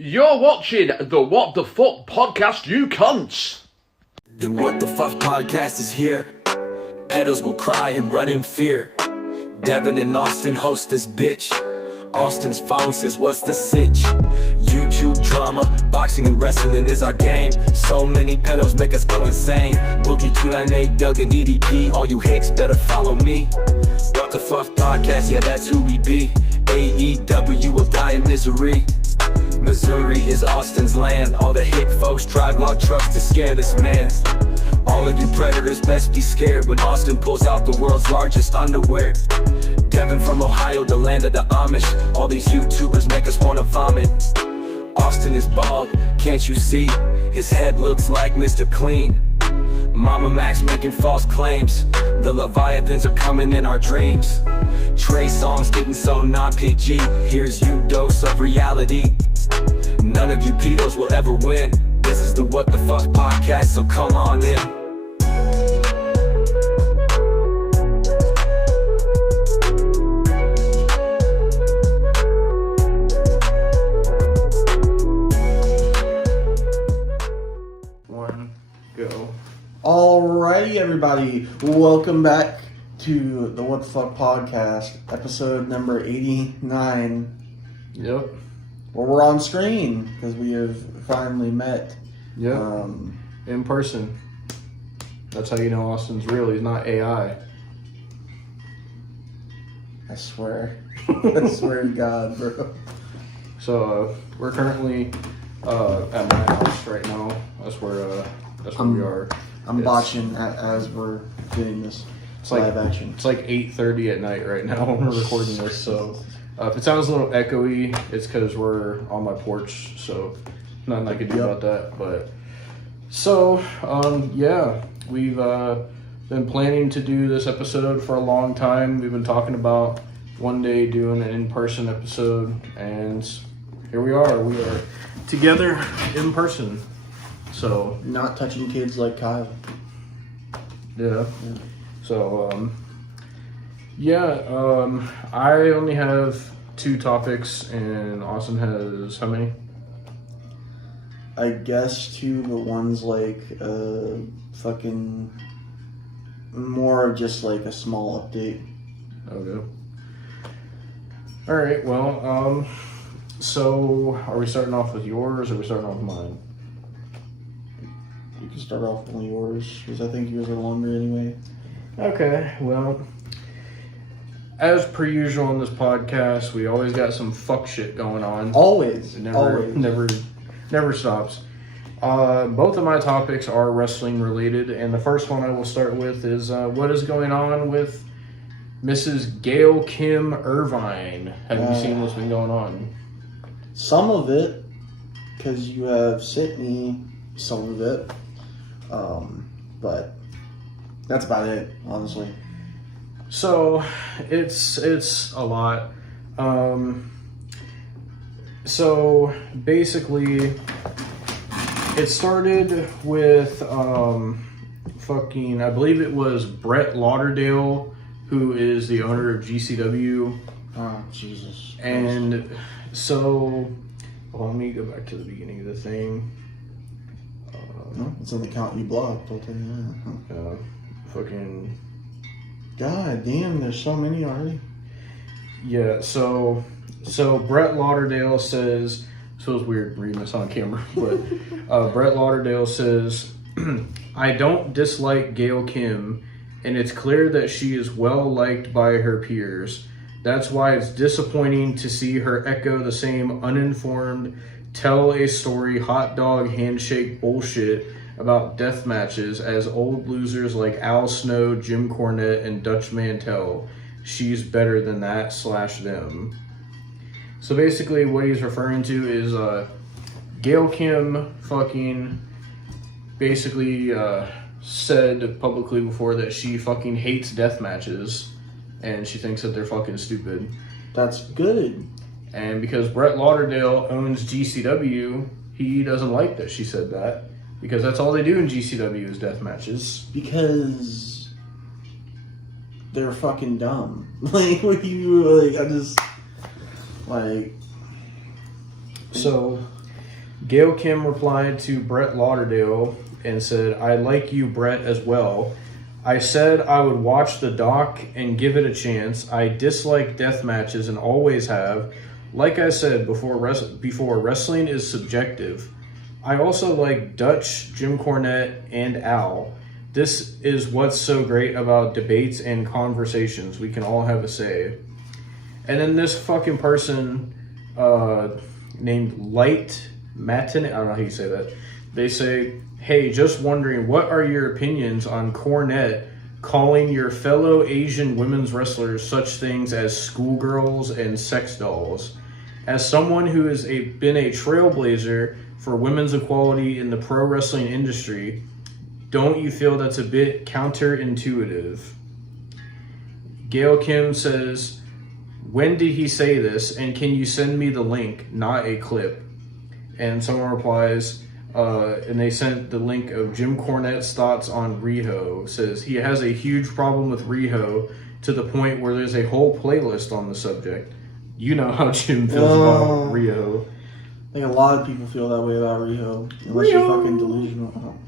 You're watching the What the Fuck podcast, you cunts! The What the Fuck podcast is here. Pedals will cry and run in fear. Devin and Austin host this bitch. Austin's phone says, what's the sitch? YouTube drama, boxing and wrestling is our game. So many pedals make us go insane. Boogie 298, Doug and EDP. All you hicks better follow me. What the Fuck podcast, yeah, that's who we be. AEW will die in misery. Missouri is Austin's land. All the hick folks drive log trucks to scare this man. All of you predators best be scared when Austin pulls out the world's largest underwear. Devin from Ohio, the land of the Amish. All these YouTubers make us wanna vomit. Austin is bald, can't you see? His head looks like Mr. Clean. Mama Max making false claims. The Leviathans are coming in our dreams. Trey Songz getting so non-PG. Here's you dose of reality. None of you pedos will ever win. This is the What the Fuck podcast, so come on in. One, go. Alrighty, everybody. Welcome back to the What the Fuck podcast, episode number 89. Yep. Well, we're on screen because we have finally met. Yep. In person. That's how you know Austin's real. He's not AI. I swear. I swear to God, bro. So we're currently at my house right now. That's where we are. I'm watching as we're doing this live action. It's like 8:30 at night right now when we're recording this. So if it sounds a little echoey, it's because we're on my porch. So nothing I can do about that. But so yeah, we've been planning to do this episode for a long time. We've been talking about one day doing an in-person episode, and here we are. We are together in person. So Not touching kids like Kyle. yeah. So I only have 2 topics, and Austin has how many? I guess 2, but one's like fucking more of just like a small update. Okay. All right. Well, so are we starting off with yours, or are we starting off with mine? You can start off with yours because I think yours are longer anyway. Okay. Well, as per usual on this podcast, we always got some fuck shit going on. Always. It Always. never stops. Both of my topics are wrestling related, and the first one I will start with is what is going on with Mrs. Gail Kim Irvine. Have you seen what's been going on? Some of it, because you have sent me some of it, but that's about it, honestly. So it's a lot. So basically, it started with I believe it was Brett Lauderdale, who is the owner of GCW. Oh, Jesus. And so, let me go back to the beginning of the thing. No, it's on the count you blocked, I'll tell you that. Fucking... God damn, there's so many already. Yeah, so Brett Lauderdale says... It feels weird reading this on camera, but Brett Lauderdale says, I don't dislike Gail Kim, and it's clear that she is well liked by her peers. That's why it's disappointing to see her echo the same uninformed, tell a story, hot dog handshake bullshit about death matches as old losers like Al Snow, Jim Cornette, and Dutch Mantell. She's better than that / them. So basically what he's referring to is Gail Kim fucking basically said publicly before that she fucking hates death matches and she thinks that they're fucking stupid. That's good. And because Brett Lauderdale owns GCW, he doesn't like that she said that, because that's all they do in GCW is death matches. Because they're fucking dumb. Like, I just, like... So, Gail Kim replied to Brett Lauderdale and said, I like you, Brett, as well. I said I would watch the doc and give it a chance. I dislike death matches and always have. Like I said before, wrestling is subjective. I also like Dutch, Jim Cornette, and Al. This is what's so great about debates and conversations. We can all have a say. And then this fucking person named Light Matin, I don't know how you say that. They say, hey, just wondering, what are your opinions on Cornette calling your fellow Asian women's wrestlers such things as schoolgirls and sex dolls? As someone who has been a trailblazer for women's equality in the pro wrestling industry, don't you feel that's a bit counterintuitive? Gail Kim says, when did he say this, and can you send me the link, not a clip? And someone replies, and they sent the link of Jim Cornette's thoughts on Riho. Says he has a huge problem with Riho to the point where there's a whole playlist on the subject. You know how Jim feels about Riho. I think a lot of people feel that way about Riho. Unless you're fucking delusional.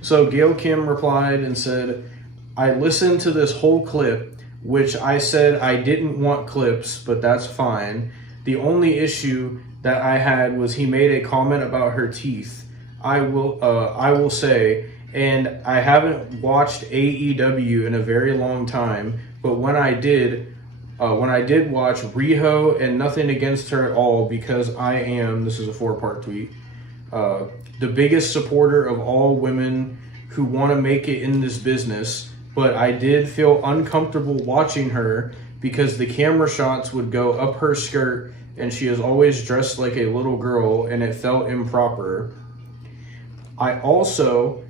So Gail Kim replied and said, I listened to this whole clip, which I said I didn't want clips, but that's fine. The only issue that I had was he made a comment about her teeth. I will say, and I haven't watched AEW in a very long time, but when I did watch Riho, and nothing against her at all, because I am, this is a 4-part tweet, the biggest supporter of all women who want to make it in this business, but I did feel uncomfortable watching her because the camera shots would go up her skirt and she is always dressed like a little girl and it felt improper. I am also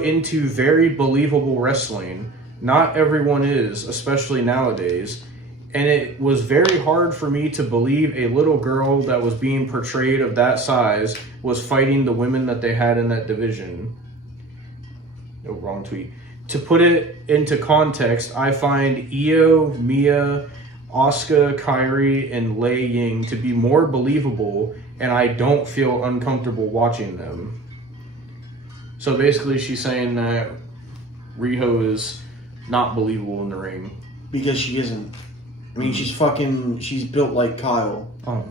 into very believable wrestling. Not everyone is, especially nowadays. And it was very hard for me to believe a little girl that was being portrayed of that size was fighting the women that they had in that division. Oh, wrong tweet. To put it into context, I find Io, Mia, Asuka, Kairi, and Lei Ying to be more believable, and I don't feel uncomfortable watching them. So basically she's saying that Riho is not believable in the ring. Because she isn't. I mean, she's built like Kyle. Oh,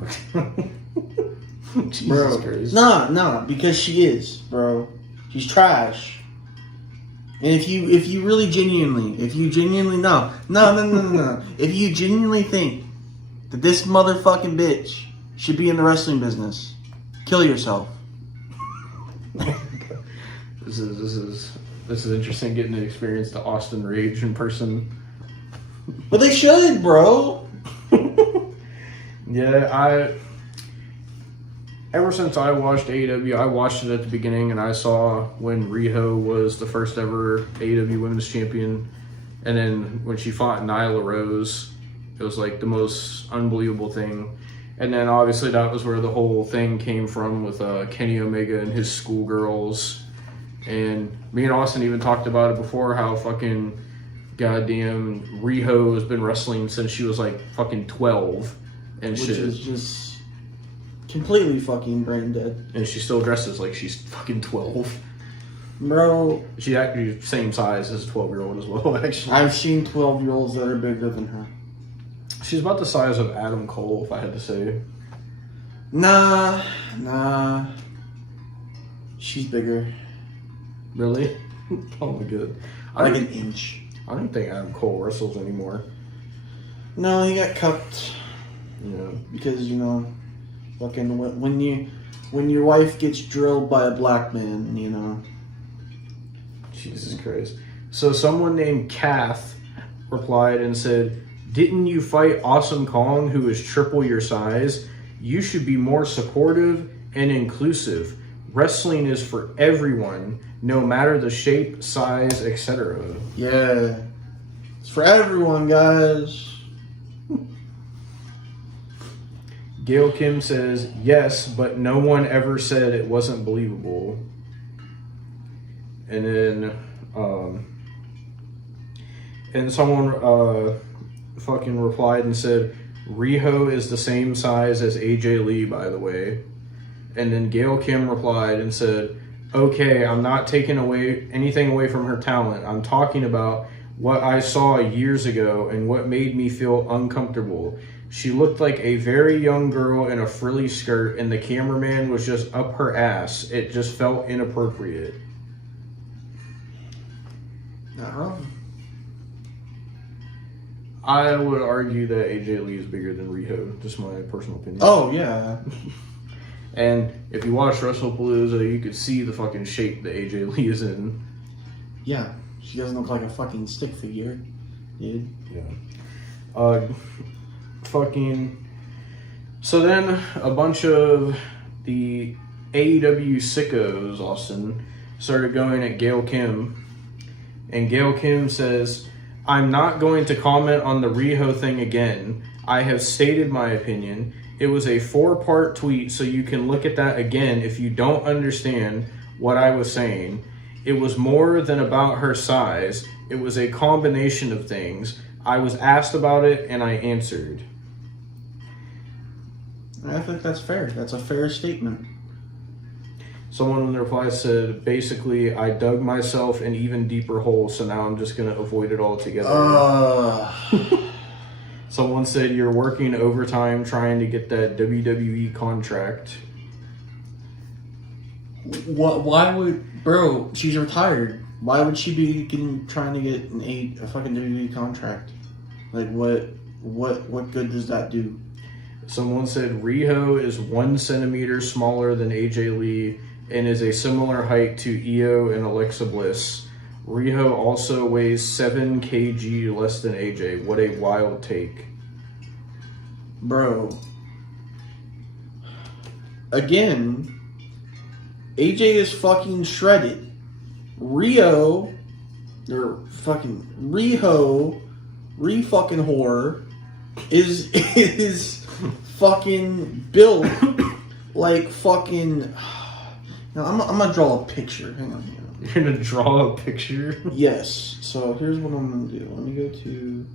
Jesus bro. Christ. Nah, because she is, bro. She's trash. And if you really genuinely, no. If you genuinely think that this motherfucking bitch should be in the wrestling business, kill yourself. This is interesting, getting to experience the Austin Rage in person. But they should, bro. Yeah, ever since I watched AEW, I watched it at the beginning, and I saw when Riho was the first ever AEW Women's Champion, and then when she fought Nyla Rose, it was like the most unbelievable thing. And then obviously that was where the whole thing came from with Kenny Omega and his schoolgirls. And me and Austin even talked about it before, how fucking goddamn Riho has been wrestling since she was like fucking 12 and Which shit. is just completely fucking brain dead. And she still dresses like she's fucking 12. Bro. She's actually the same size as a 12-year-old as well, actually. I've seen 12-year-olds that are bigger than her. She's about the size of Adam Cole, if I had to say. Nah. She's bigger. Really? Oh my god. Like an inch. I don't think Adam Cole wrestles anymore. No, he got cupped. Yeah. Because, fucking when your wife gets drilled by a black man, Jesus Christ. So someone named Kath replied and said, didn't you fight Awesome Kong, who is triple your size? You should be more supportive and inclusive. Wrestling is for everyone, no matter the shape, size, etc. Yeah. It's for everyone, guys. Gail Kim says, yes, but no one ever said it wasn't believable. And then, and someone fucking replied and said, Riho is the same size as AJ Lee, by the way. And then Gail Kim replied and said, okay, I'm not taking anything away from her talent. I'm talking about what I saw years ago and what made me feel uncomfortable. She looked like a very young girl in a frilly skirt, and the cameraman was just up her ass. It just felt inappropriate. Not wrong. I would argue that AJ Lee is bigger than Riho, just my personal opinion. Oh, yeah. And if you watch WrestlePalooza, you could see the fucking shape that AJ Lee is in. Yeah. She doesn't look like a fucking stick figure, dude. Yeah. So then a bunch of the AEW sickos, Austin, started going at Gail Kim. And Gail Kim says, I'm not going to comment on the Riho thing again. I have stated my opinion. It was a 4-part tweet, so you can look at that again if you don't understand what I was saying. It was more than about her size. It was a combination of things. I was asked about it, and I answered. I think that's fair. That's a fair statement. Someone in the reply said, basically, I dug myself an even deeper hole, so now I'm just going to avoid it altogether. Someone said, you're working overtime trying to get that WWE contract. What? Why would... Bro, she's retired. Why would she be trying to get a fucking WWE contract? Like, what good does that do? Someone said, Riho is 1 centimeter smaller than AJ Lee and is a similar height to Io and Alexa Bliss. Riho also weighs 7 kg less than AJ. What a wild take. Bro. Again, AJ is fucking shredded. Riho, re-fucking whore, is fucking built like fucking... Now, I'm gonna draw a picture. Hang on. You're gonna draw a picture? Yes. So here's what I'm gonna do. Let me go to.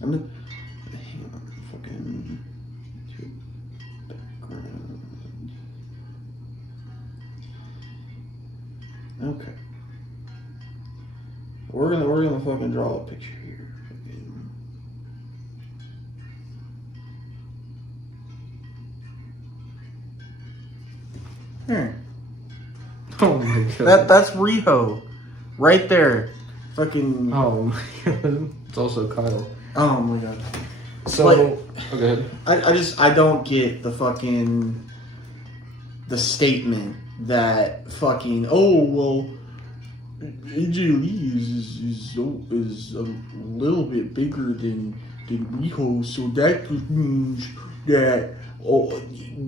Hang on. Fucking. Background. Okay. We're gonna fucking draw a picture here. Here. Oh my god. That's Riho. Right there. Fucking... Oh my god. It's also Kyle. Oh my god. So... Go ahead. I don't get the fucking... The statement that fucking... Oh, well... AJ Lee is a little bit bigger than Riho, so that just means that... Oh,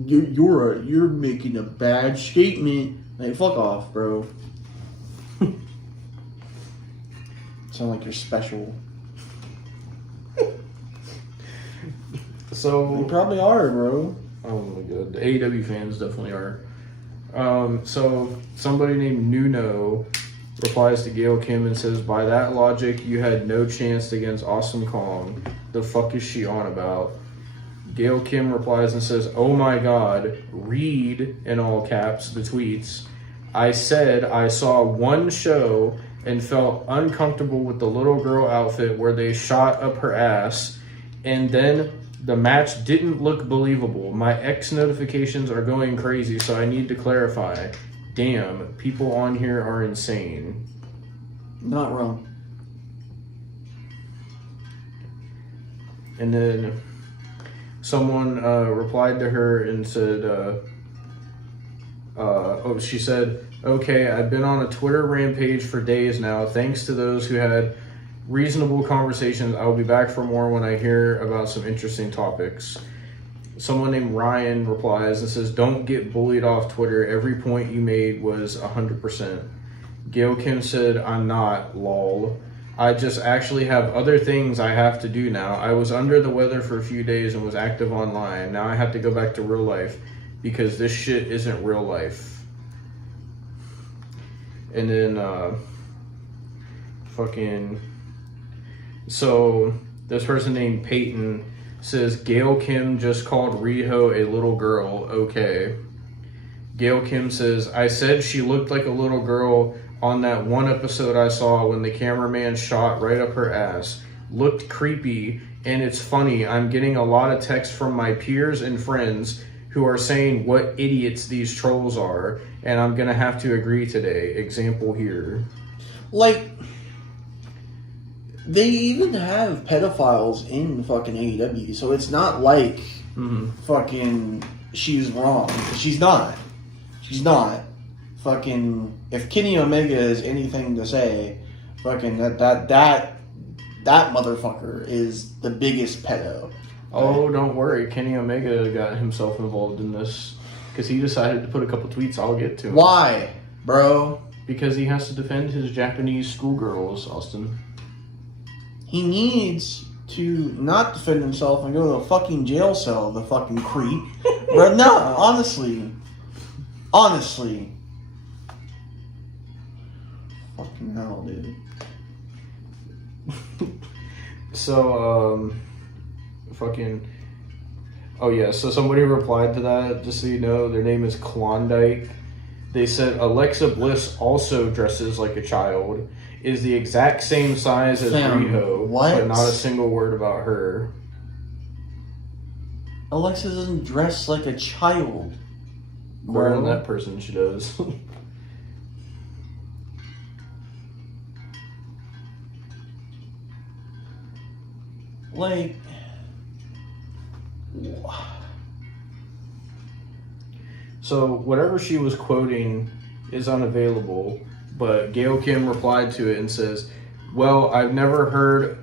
you're making a bad statement. Like, fuck off, bro. Sound like you're special. So You probably are, bro. oh my god, the AEW fans definitely are. So somebody named Nuno replies to Gail Kim and says, by that logic, you had no chance against Awesome Kong. The fuck is she on about? Gail Kim replies and says, oh my god, read, in all caps, the tweets. I said I saw one show and felt uncomfortable with the little girl outfit where they shot up her ass, and then the match didn't look believable. My X notifications are going crazy, so I need to clarify. Damn, people on here are insane. Not wrong. And then someone replied to her and said, she said, okay, I've been on a Twitter rampage for days now. Thanks to those who had reasonable conversations. I'll be back for more when I hear about some interesting topics. Someone named Ryan replies and says, don't get bullied off Twitter. Every point you made was 100%. Gail Kim said, I'm not, lol. I just actually have other things I have to do now. I was under the weather for a few days and was active online. Now I have to go back to real life because this shit isn't real life. And then, so this person named Peyton says, Gail Kim just called Riho a little girl. Okay. Gail Kim says, I said she looked like a little girl on that one episode I saw when the cameraman shot right up her ass. Looked creepy, and it's funny. I'm getting a lot of texts from my peers and friends who are saying what idiots these trolls are, and I'm gonna have to agree today. Example here. Like, they even have pedophiles in fucking AEW, so it's not like fucking she's wrong. She's not. She's not. Fucking, if Kenny Omega has anything to say, fucking that motherfucker is the biggest pedo. Oh, don't worry. Kenny Omega got himself involved in this because he decided to put a couple tweets. I'll get to him. Why, bro? Because he has to defend his Japanese schoolgirls, Austin. He needs to not defend himself and go to a fucking jail cell, the fucking creep. But no, honestly. Fucking hell, dude. So, oh yeah, so somebody replied to that, just so you know, their name is Klondike. They said, Alexa Bliss also dresses like a child, is the exact same size as Riho, but not a single word about her. Alexa doesn't dress like a child. More than that person, she does. Like, so whatever she was quoting is unavailable, but Gail Kim replied to it and says, well, I've never heard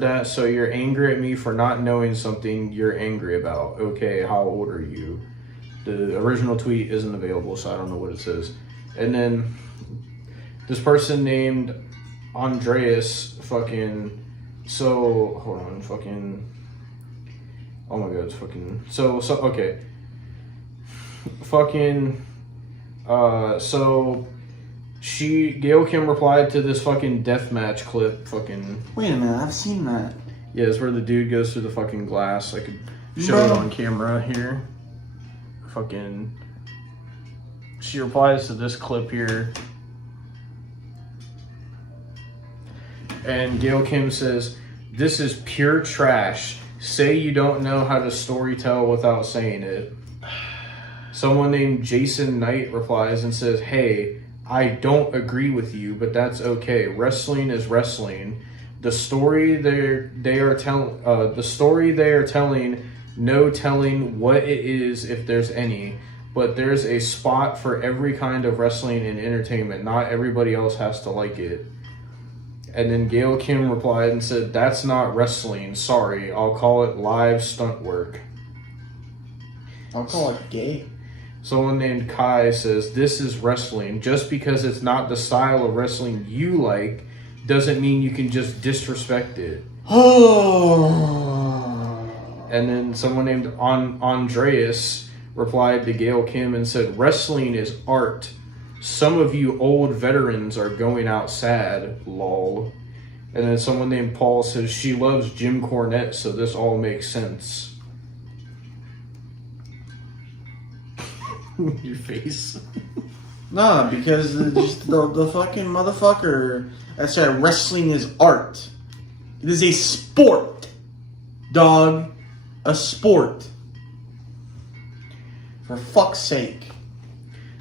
that, so you're angry at me for not knowing something you're angry about. Okay, how old are you? The original tweet isn't available, so I don't know what it says. And then this person named Andreas hold on, oh my god, it's okay. Gail Kim replied to this fucking deathmatch clip, Wait a minute, I've seen that. Yeah, it's where the dude goes through the fucking glass. I could show it on camera here. She replies to this clip here. And Gail Kim says, this is pure trash. Say you don't know how to storytell without saying it. Someone named Jason Knight replies and says, hey, I don't agree with you, but that's okay. Wrestling is wrestling. The story they are telling, no telling what it is if there's any. But there's a spot for every kind of wrestling and entertainment. Not everybody else has to like it. And then Gail Kim replied and said, that's not wrestling. Sorry, I'll call it live stunt work. I'll call it gay. Someone named Kai says, this is wrestling. Just because it's not the style of wrestling you like doesn't mean you can just disrespect it. And then someone named Andreas replied to Gail Kim and said, wrestling is art. Some of you old veterans are going out sad, lol. And then someone named Paul says, she loves Jim Cornette, so this all makes sense. Your face. Nah, because the fucking motherfucker that said wrestling is art. It is a sport, dog. A sport. For fuck's sake.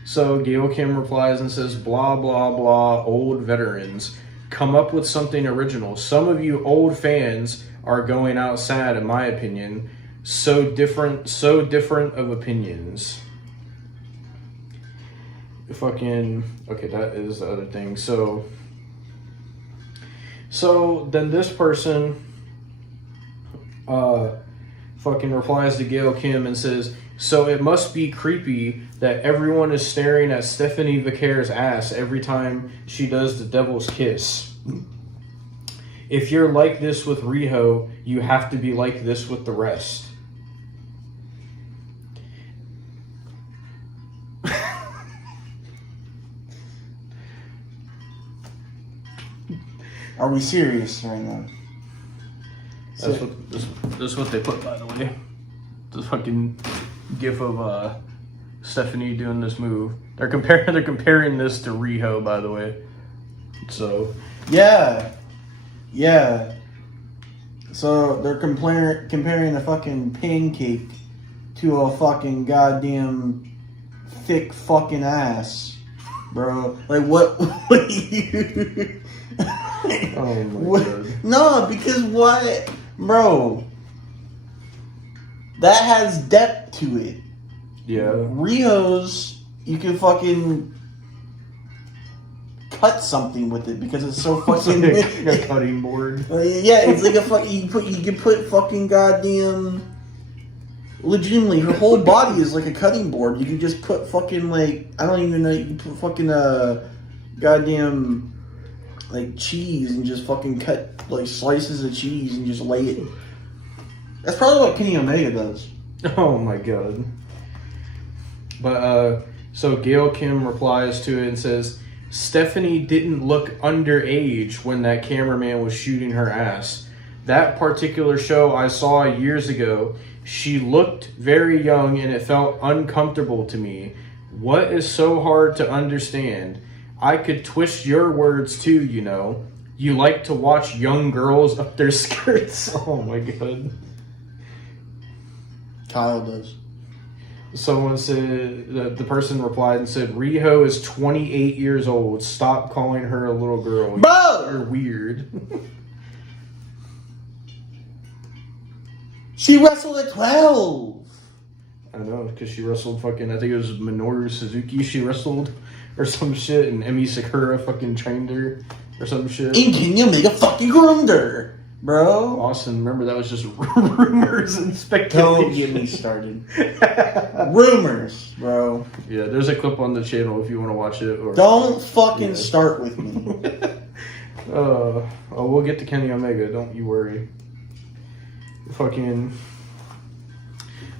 So Gail Kim replies and says, blah, blah, blah, old veterans. Come up with something original. Some of you old fans are going out sad, in my opinion. So different of opinions. Okay, that is the other thing. So then this person replies to Gail Kim and says, so it must be creepy that everyone is staring at Stephanie Vicare's ass every time she does the devil's kiss. If you're like this with Riho, you have to be like this with the rest. Are we serious right now? This is what they put, by the way. The fucking gif of Stephanie doing this move. They're comparing this to Riho, by the way. So yeah. So they're comparing the fucking pancake to a fucking goddamn thick fucking ass, bro. Like what? What do you? oh my god. No, because what, bro? That has depth to it. Yeah. Rio's, you can fucking cut something with it because it's so fucking. It's like a cutting board. Yeah, it's like a fucking. You can put fucking goddamn. Legitimately, her whole body is like a cutting board. You can just put fucking like I don't even know. You can put fucking goddamn like cheese and just fucking cut like slices of cheese and just lay it. That's probably what Kenny Omega does. Oh my god. But so Gail Kim replies to it and says, Stephanie didn't look underage when that cameraman was shooting her ass. That particular show I saw years ago, she looked very young and it felt uncomfortable to me. What is so hard to understand? I could twist your words too, you know. You like to watch young girls up their skirts. Oh my god. Kyle does. Someone said, the person replied and said, Riho is 28 years old. Stop calling her a little girl. Bro! You're weird. She wrestled at 12. I know, because she wrestled fucking, I think it was Minoru Suzuki she wrestled or some shit, and Emi Sakura fucking trained her or some shit. And Kenny Omega fucking groomed her, bro. Austin, remember that was just rumors and speculation. Don't get me started. Rumors, bro. Yeah, there's a clip on the channel if you want to watch it. Or Don't fucking start with me. We'll get to Kenny Omega, don't you worry. Fucking...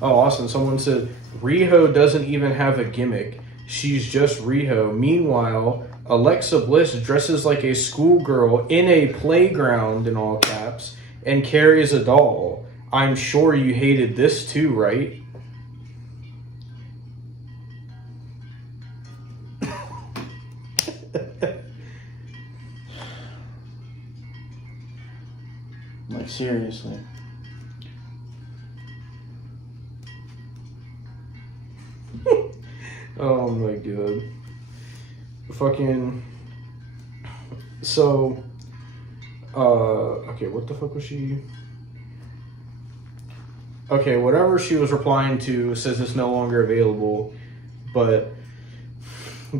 Oh, Austin, someone said, Riho doesn't even have a gimmick. She's just Riho. Meanwhile, Alexa Bliss dresses like a schoolgirl in a playground, in all caps, and carries a doll. I'm sure you hated this too, right? Like, seriously. Oh my god. Fucking... So... okay, what the fuck was she... Okay, whatever she was replying to says it's no longer available, but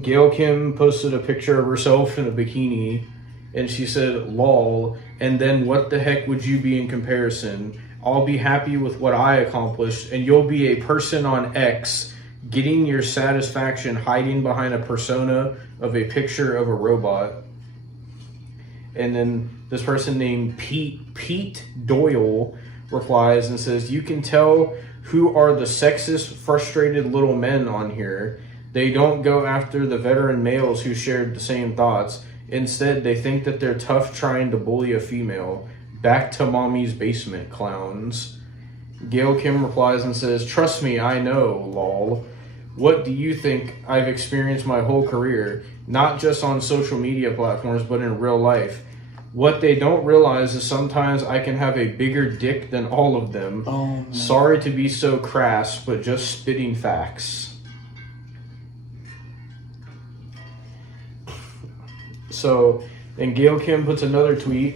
Gail Kim posted a picture of herself in a bikini, and she said, lol, and then what the heck would you be in comparison? I'll be happy with what I accomplished, and you'll be a person on X getting your satisfaction hiding behind a persona of a picture of a robot. And then this person named Pete Doyle replies and says, you can tell who are the sexist, frustrated little men on here. They don't go after the veteran males who shared the same thoughts. Instead, they think that they're tough trying to bully a female. Back to mommy's basement, clowns. Gail Kim replies and says, trust me, I know, lol. What do you think I've experienced my whole career? Not just on social media platforms, but in real life. What they don't realize is sometimes I can have a bigger dick than all of them. Oh, man. Sorry to be so crass, but just spitting facts. So, then Gail Kim puts another tweet,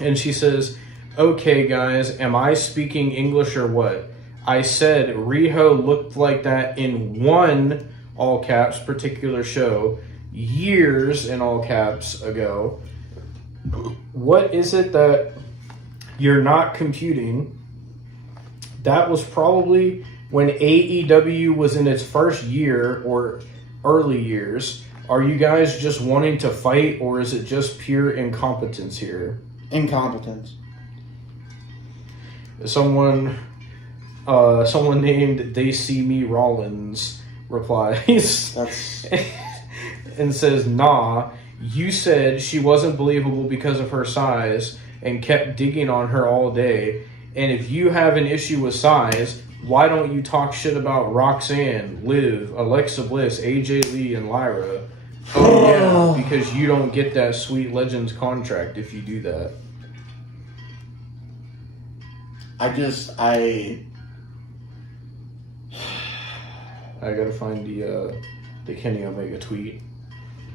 and she says, okay guys, am I speaking English or what? I said Riho looked like that in one, all caps, particular show, years, in all caps, ago. What is it that you're not computing? That was probably when AEW was in its first year or early years. Are you guys just wanting to fight, or is it just pure incompetence here? Incompetence. Someone named They See Me Rollins replies That's and says, nah, you said she wasn't believable because of her size. and kept digging on her all day. And if you have an issue with size, why don't you talk shit about Roxanne, Liv, Alexa Bliss, AJ Lee, and Lyra? Oh yeah, because you don't get that sweet Legends contract if you do that. I gotta find the Kenny Omega tweet.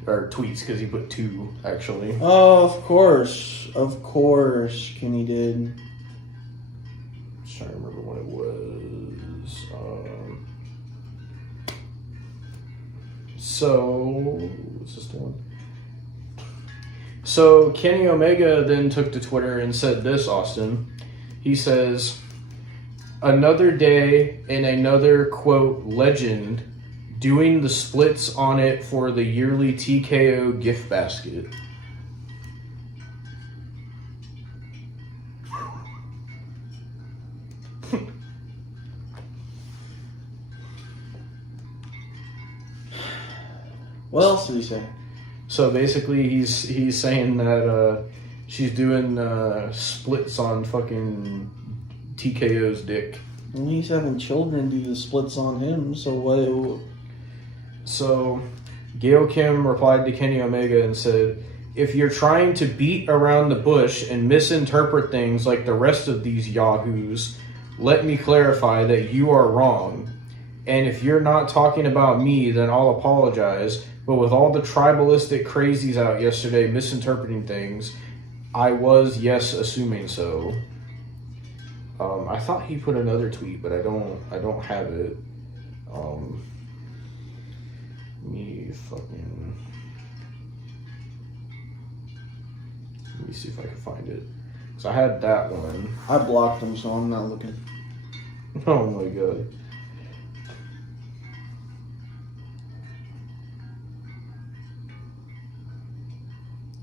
Or tweets, because he put 2, actually. Oh, of course. Kenny did. Just trying to remember when it was. So, what's this one? So, Kenny Omega then took to Twitter and said this, Austin. He says, another day in another, quote, legend, doing the splits on it for the yearly TKO gift basket. What else did he say? So basically, he's saying that she's doing splits on fucking TKO's dick. And he's having children do the splits on him, so what? So Gail Kim replied to Kenny Omega and said, if you're trying to beat around the bush and misinterpret things like the rest of these yahoos, let me clarify that you are wrong. And if you're not talking about me, then I'll apologize. But with all the tribalistic crazies out yesterday misinterpreting things, I was, yes, assuming so. I thought he put another tweet, but I don't have it. Let me see if I can find it. So I had that one. I blocked him, so I'm not looking. Oh my god.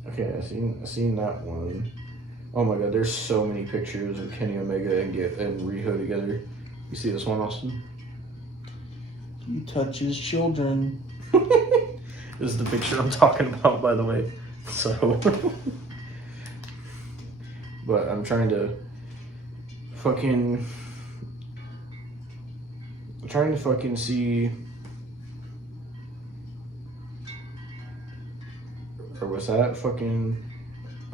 Okay, I seen that one. Oh my god, there's so many pictures of Kenny Omega and Riho together. You see this one, Austin? He touches children. This is the picture I'm talking about, by the way. So, but I'm trying to fucking see. Or was that fucking...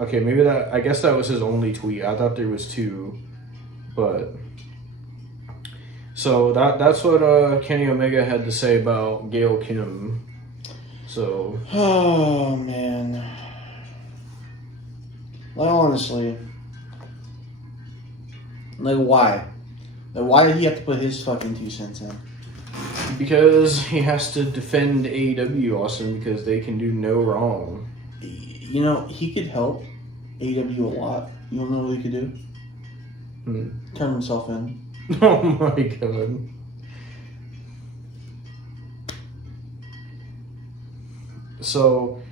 Okay, maybe that... I guess that was his only tweet. I thought there was 2. But... So, that's what Kenny Omega had to say about Gail Kim. So... Oh, man. Like, honestly... Like, why? Like, why did he have to put his fucking 2 cents in? Because he has to defend AEW, Austin, because they can do no wrong. You know, he could help AEW a lot. You don't know what he could do? Turn himself in. Oh my god. So,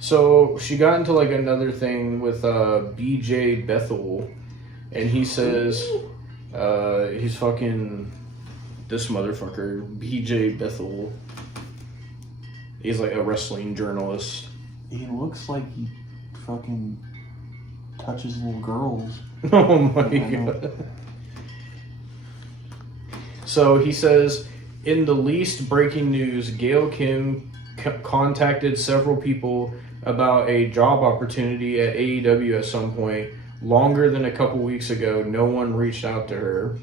so she got into like another thing with BJ Bethel, and he says he's fucking this motherfucker, BJ Bethel. He's like a wrestling journalist. He looks like he fucking touches little girls. Oh my god. So he says, in the least breaking news, Gail Kim contacted several people about a job opportunity at AEW at some point. Longer than a couple weeks ago, no one reached out to her.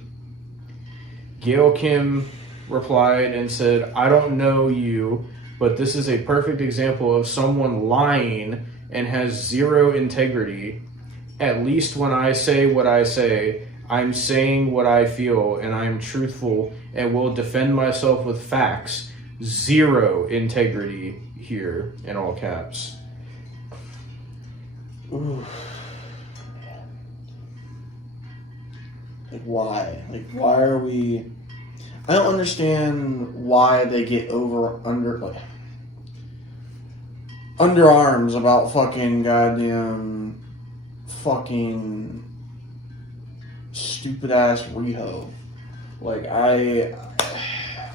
Gail Kim replied and said, I don't know you, but this is a perfect example of someone lying and has zero integrity. At least when I say what I say, I'm saying what I feel, and I'm truthful and will defend myself with facts. Zero integrity here, in all caps. Ooh. Like, why? Like, why are we... I don't understand why they get underarms about fucking goddamn fucking stupid ass Riho. Like,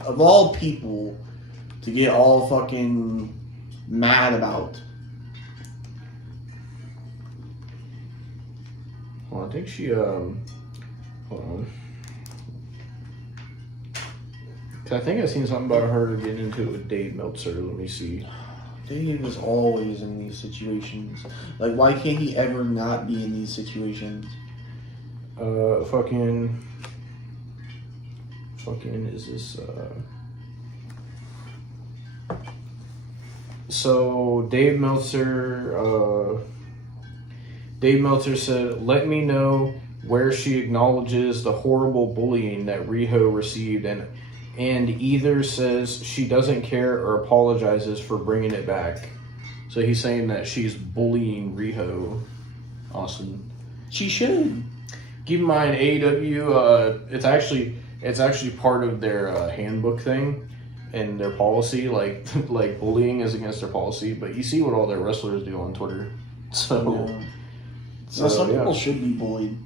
of all people to get all fucking mad about, Well, I think she, hold on. 'Cause I think I seen something about her getting into it with Dave Meltzer. Let me see. Dave is always in these situations. Like, why can't he ever not be in these situations? Fucking is this, So, Dave Meltzer said, let me know where she acknowledges the horrible bullying that Riho received and either says she doesn't care or apologizes for bringing it back. So he's saying that she's bullying Riho, Austin. She should. Keep in mind, AEW, it's actually part of their handbook thing and their policy. Like bullying is against their policy, but you see what all their wrestlers do on Twitter. So, Yeah. So some people should be bullied.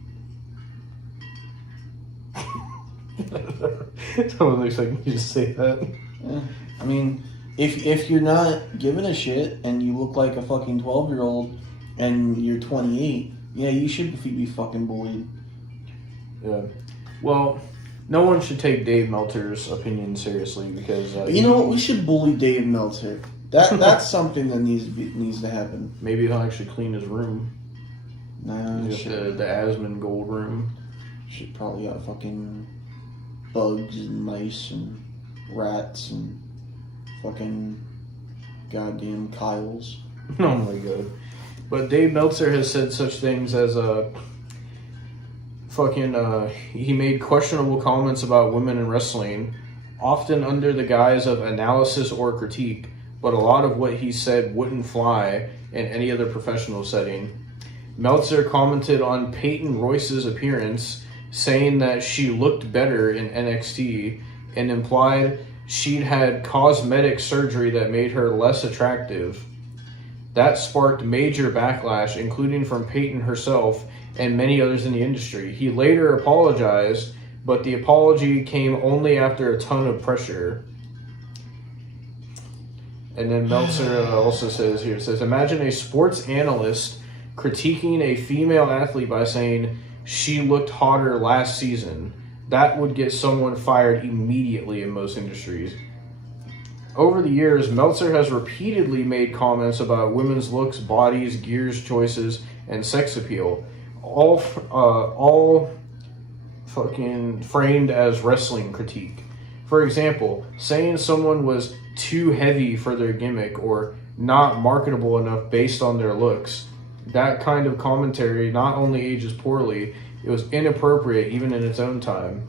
Someone looks like you just say that. Yeah. I mean, if you're not giving a shit and you look like a fucking 12-year-old and you're 28, yeah, you should be fucking bullied. Yeah. Well, no one should take Dave Meltzer's opinion seriously because You know what? We should bully Dave Meltzer. That's something that needs to happen. maybe he'll actually clean his room. Nah, He's got the Asmund Gold room. shit probably got fucking bugs and mice and rats and fucking goddamn Kyles. Oh my god. But Dave Meltzer has said such things as he made questionable comments about women in wrestling, often under the guise of analysis or critique, but a lot of what he said wouldn't fly in any other professional setting. Meltzer commented on Peyton Royce's appearance, saying that she looked better in NXT, and implied she'd had cosmetic surgery that made her less attractive. That sparked major backlash, including from Peyton herself and many others in the industry. He later apologized, but the apology came only after a ton of pressure. And then Meltzer also says here, it says, imagine a sports analyst critiquing a female athlete by saying she looked hotter last season. That would get someone fired immediately in most industries. Over the years, Meltzer has repeatedly made comments about women's looks, bodies, gears choices, and sex appeal, all fucking framed as wrestling critique. For example, saying someone was too heavy for their gimmick or not marketable enough based on their looks. That kind of commentary not only ages poorly, it was inappropriate even in its own time.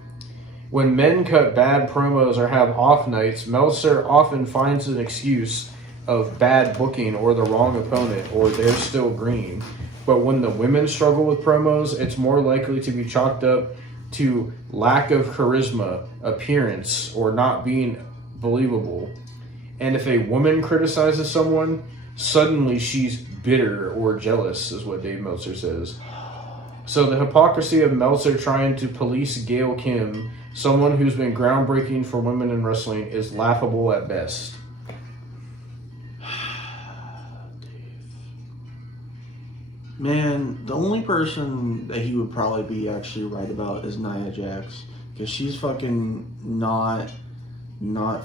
When men cut bad promos or have off nights, Meltzer often finds an excuse of bad booking or the wrong opponent or they're still green. But when the women struggle with promos, it's more likely to be chalked up to lack of charisma, appearance, or not being believable. And if a woman criticizes someone, suddenly she's bitter or jealous, is what Dave Meltzer says. So the hypocrisy of Meltzer trying to police Gail Kim, someone who's been groundbreaking for women in wrestling, is laughable at best. Man, the only person that he would probably be actually right about is Nia Jax, because she's fucking not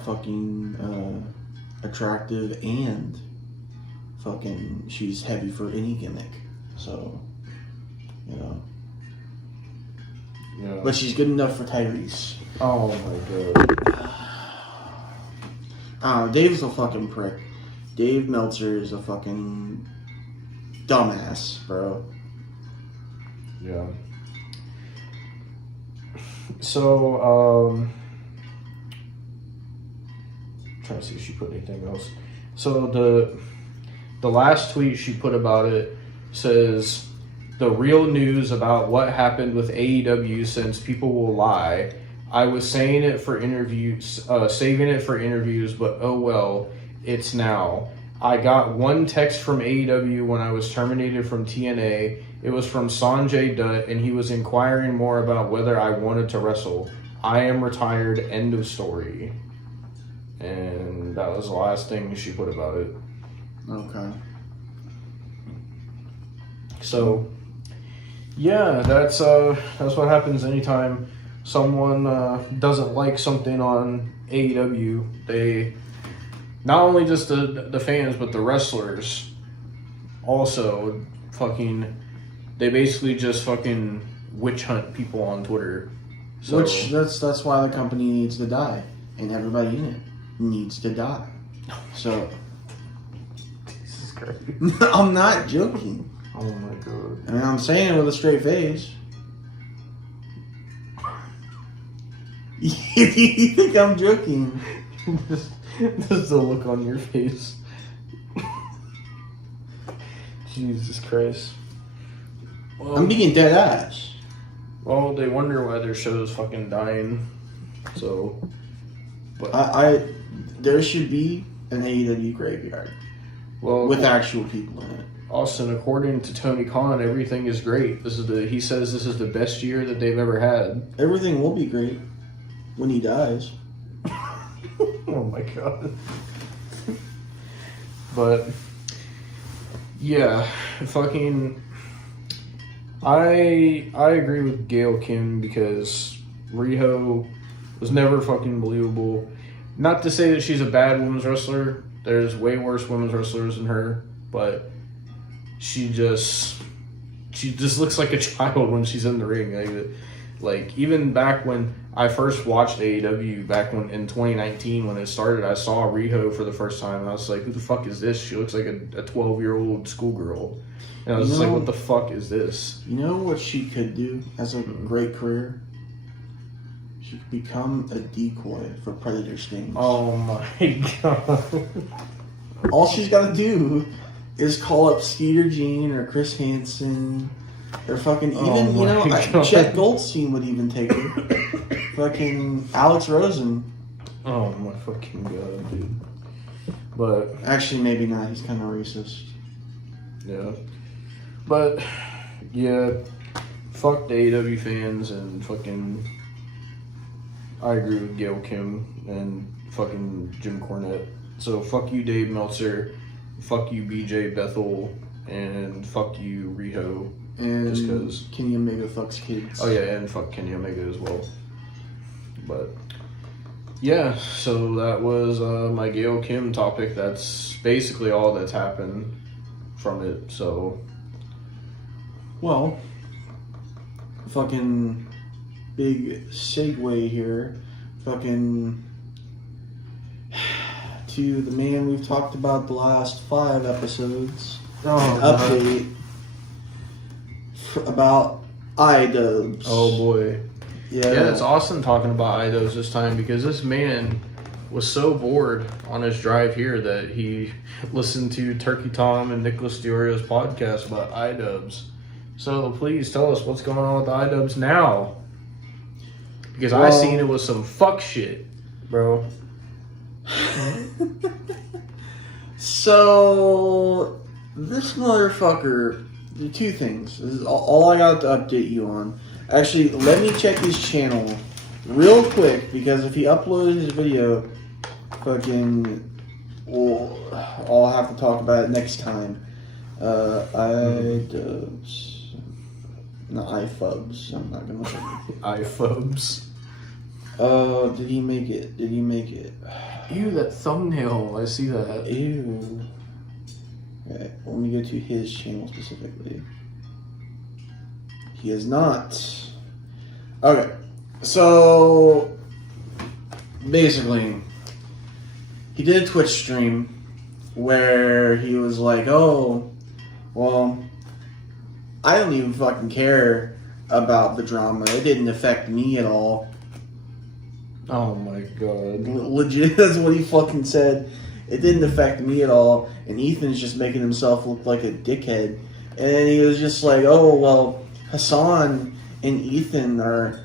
fucking attractive, and fucking she's heavy for any gimmick. So, you know. Yeah. But she's good enough for Tyrese. Oh my god. Dave's a fucking prick. Dave Meltzer is a fucking dumbass, bro. Yeah. So, trying to see if she put anything else. So the last tweet she put about it says, the real news about what happened with AEW, since people will lie. I was saying it for interviews, saving it for interviews, but oh well, it's now. I got one text from AEW when I was terminated from TNA. It was from Sanjay Dutt, and he was inquiring more about whether I wanted to wrestle. I am retired, end of story. And that was the last thing she put about it. Okay. So, Yeah, that's what happens anytime someone doesn't like something on AEW. They not only just the fans, but the wrestlers also fucking. They basically just fucking witch hunt people on Twitter. So, Which that's why the company needs to die, and everybody in it needs to die. So Jesus Christ. I'm not joking. Oh my god. I mean, I'm saying it with a straight face. You think I'm joking? This is the look on your face. Jesus Christ. Well, I'm being dead ass. well, they wonder why their show's fucking dying. So, but I there should be an AEW graveyard well, with actual people in it. Austin, according to Tony Khan, everything is great. He says this is the best year that they've ever had. Everything will be great when he dies. Oh my god. But yeah, fucking I agree with Gail Kim because Riho was never fucking believable. Not to say that she's a bad women's wrestler. There's way worse women's wrestlers than her, but she just looks like a child when she's in the ring. Like even back when I first watched AEW back in 2019 when it started, I saw Riho for the first time and I was like, who the fuck is this? She looks like a 12-year-old schoolgirl. And I was just like, what the fuck is this? You know what she could do as a great career? She could become a decoy for predator stings. Oh my god. All she's got to do is call up Skeeter Jean or Chris Hansen or fucking Chet Goldstein would even take her. Fucking Alex Rosen. Oh my fucking god, dude. But actually, maybe not. He's kind of racist. Yeah. But yeah, fuck the AEW fans and fucking. I agree with Gail Kim and fucking Jim Cornette. So fuck you, Dave Meltzer. Fuck you, BJ Bethel, and fuck you, Riho. And just because Kenny Omega fucks kids. Oh yeah, and fuck Kenny Omega as well. But yeah, so that was my Gail Kim topic. That's basically all that's happened from it. So, well, fucking big segue here. Fucking to the man we've talked about the last 5 episodes. Update about iDubbbz. Oh boy. Yeah, it's awesome talking about iDubbbz this time because this man was so bored on his drive here that he listened to Turkey Tom and Nicholas Diorio's podcast about iDubbbz. So please tell us what's going on with iDubbbz now. Because I seen it was some fuck shit, bro. So this motherfucker, 2 things. This is all I got to update you on. Actually, let me check his channel real quick because if he uploaded his video, fucking, I'll have to talk about it next time. iDubbbz. No, iFubs. I'm not gonna say iFubs. Did he make it? Ew, that thumbnail. I see that. Ew. Okay, let me go to his channel specifically. He is not. Okay, so basically, he did a Twitch stream where he was like, oh, well, I don't even fucking care about the drama. It didn't affect me at all. Oh my god. Legit, that's what he fucking said. It didn't affect me at all. And Ethan's just making himself look like a dickhead. And then he was just like, oh, well, Hassan and Ethan are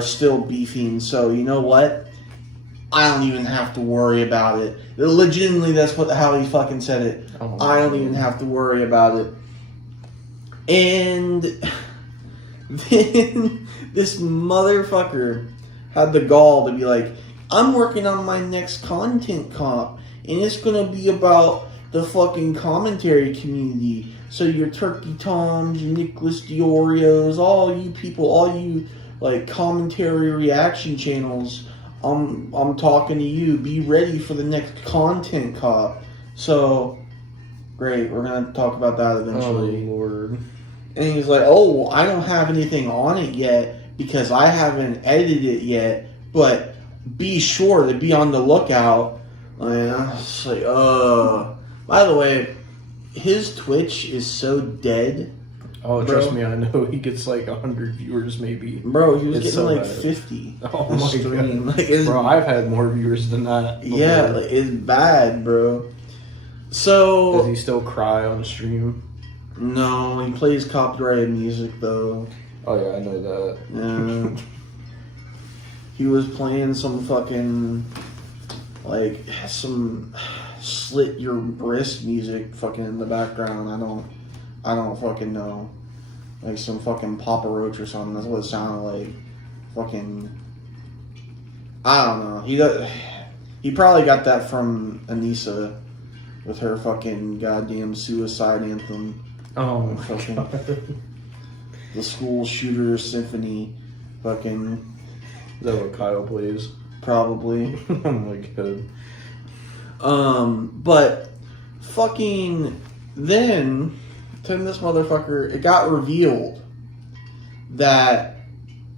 still beefing. So, you know what? I don't even have to worry about it. Legitimately, that's how he fucking said it. Oh I don't even have to worry about it. And then this motherfucker had the gall to be like, I'm working on my next content comp, and it's gonna be about the fucking commentary community. So your Turkey Toms, your Nicholas Diorios, all you people, all you like commentary reaction channels, I'm talking to you. Be ready for the next content cop. So great, we're gonna talk about that eventually. Oh Lord. And he's like, oh, I don't have anything on it yet because I haven't edited it yet, but be sure to be on the lookout. And I was like, by the way, his Twitch is so dead. Oh, trust me, I know. He gets like 100 viewers maybe. Bro, he was It's getting so like bad. 50. Oh my stream. God. Like, it's, Bro, I've had more viewers than that. Before. yeah, like, it's bad, bro. Does So, he still cry on stream? no, he plays copyrighted music though. Oh yeah, I know that. Yeah. He was playing some fucking, like, some slit your wrist music fucking in the background. I don't fucking know. Like some fucking Papa Roach or something. That's what it sounded like. Fucking, I don't know. He probably got that from Anissa with her fucking goddamn suicide anthem. Oh my Fucking God. the school shooter symphony. Fucking, Is that what Kyle plays? probably. Oh my God. But fucking then this motherfucker, it got revealed that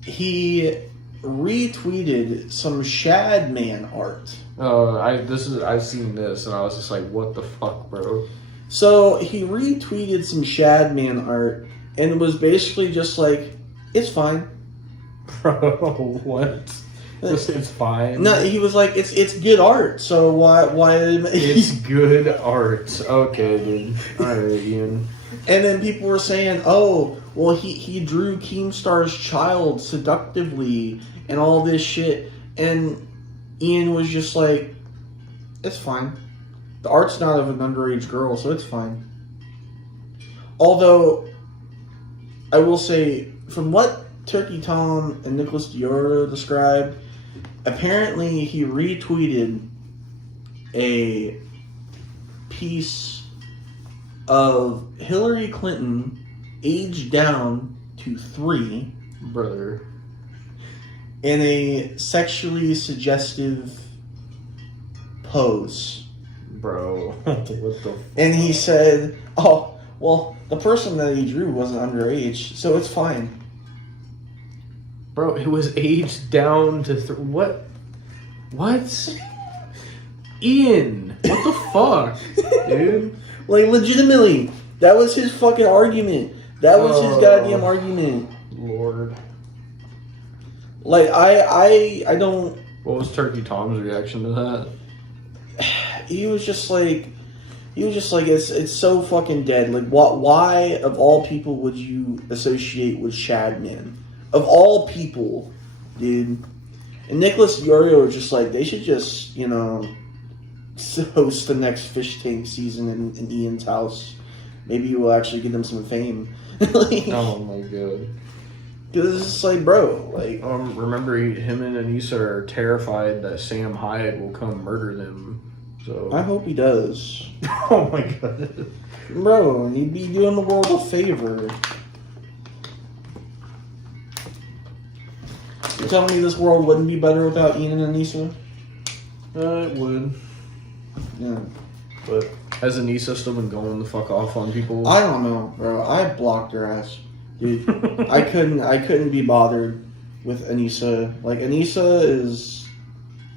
he retweeted some Shadman art. I've seen this and I was just like, what the fuck, bro? So he retweeted some Shadman art and it was basically just like, it's fine. Bro, what? Just, it's fine. No, he was like, it's good art. So why? It's good art. Okay, dude. Alright, Ian. And then people were saying, oh, well, he drew Keemstar's child seductively and all this shit. And Ian was just like, it's fine. The art's not of an underage girl, so it's fine. Although, I will say, from what Turkey Tom and Nicholas Dioro described, apparently he retweeted a piece of Hillary Clinton aged down to 3 Brother. in a sexually suggestive pose. Bro. What the And he said, oh, well, the person that he drew wasn't underage, so it's fine. Bro, it was aged down to what? What? Ian, what the fuck, dude? Like, legitimately, that was his fucking argument. That was his goddamn argument. Lord. Like, I don't... What was Turkey Tom's reaction to that? He was just like, it's so fucking dead. Like, why of all people would you associate with Shadman? Of all people, dude. And Nicholas Diorio was just like, they should just, host the next fish tank season in Ian's house. Maybe we'll actually give them some fame. Like, Oh my God. because it's just like, bro, like, Remember, him and Anissa are terrified that Sam Hyde will come murder them. So I hope he does. Oh my God. Bro, he'd be doing the world a favor. You're telling me this world wouldn't be better without Ian and Anissa? It would. Yeah. But has Anissa still been going the fuck off on people? I don't know, bro. I blocked her ass. Dude, I couldn't be bothered with Anissa. Like, Anissa is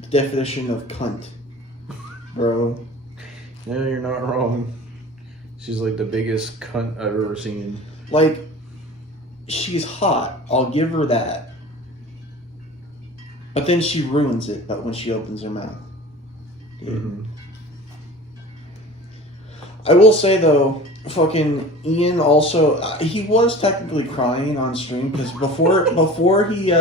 the definition of cunt. Bro. Yeah, you're not wrong. She's like the biggest cunt I've ever seen. Like, she's hot. I'll give her that. But then she ruins it when she opens her mouth. Dude. Mm-hmm. I will say, though, fucking Ian also... he was technically crying on stream, because before he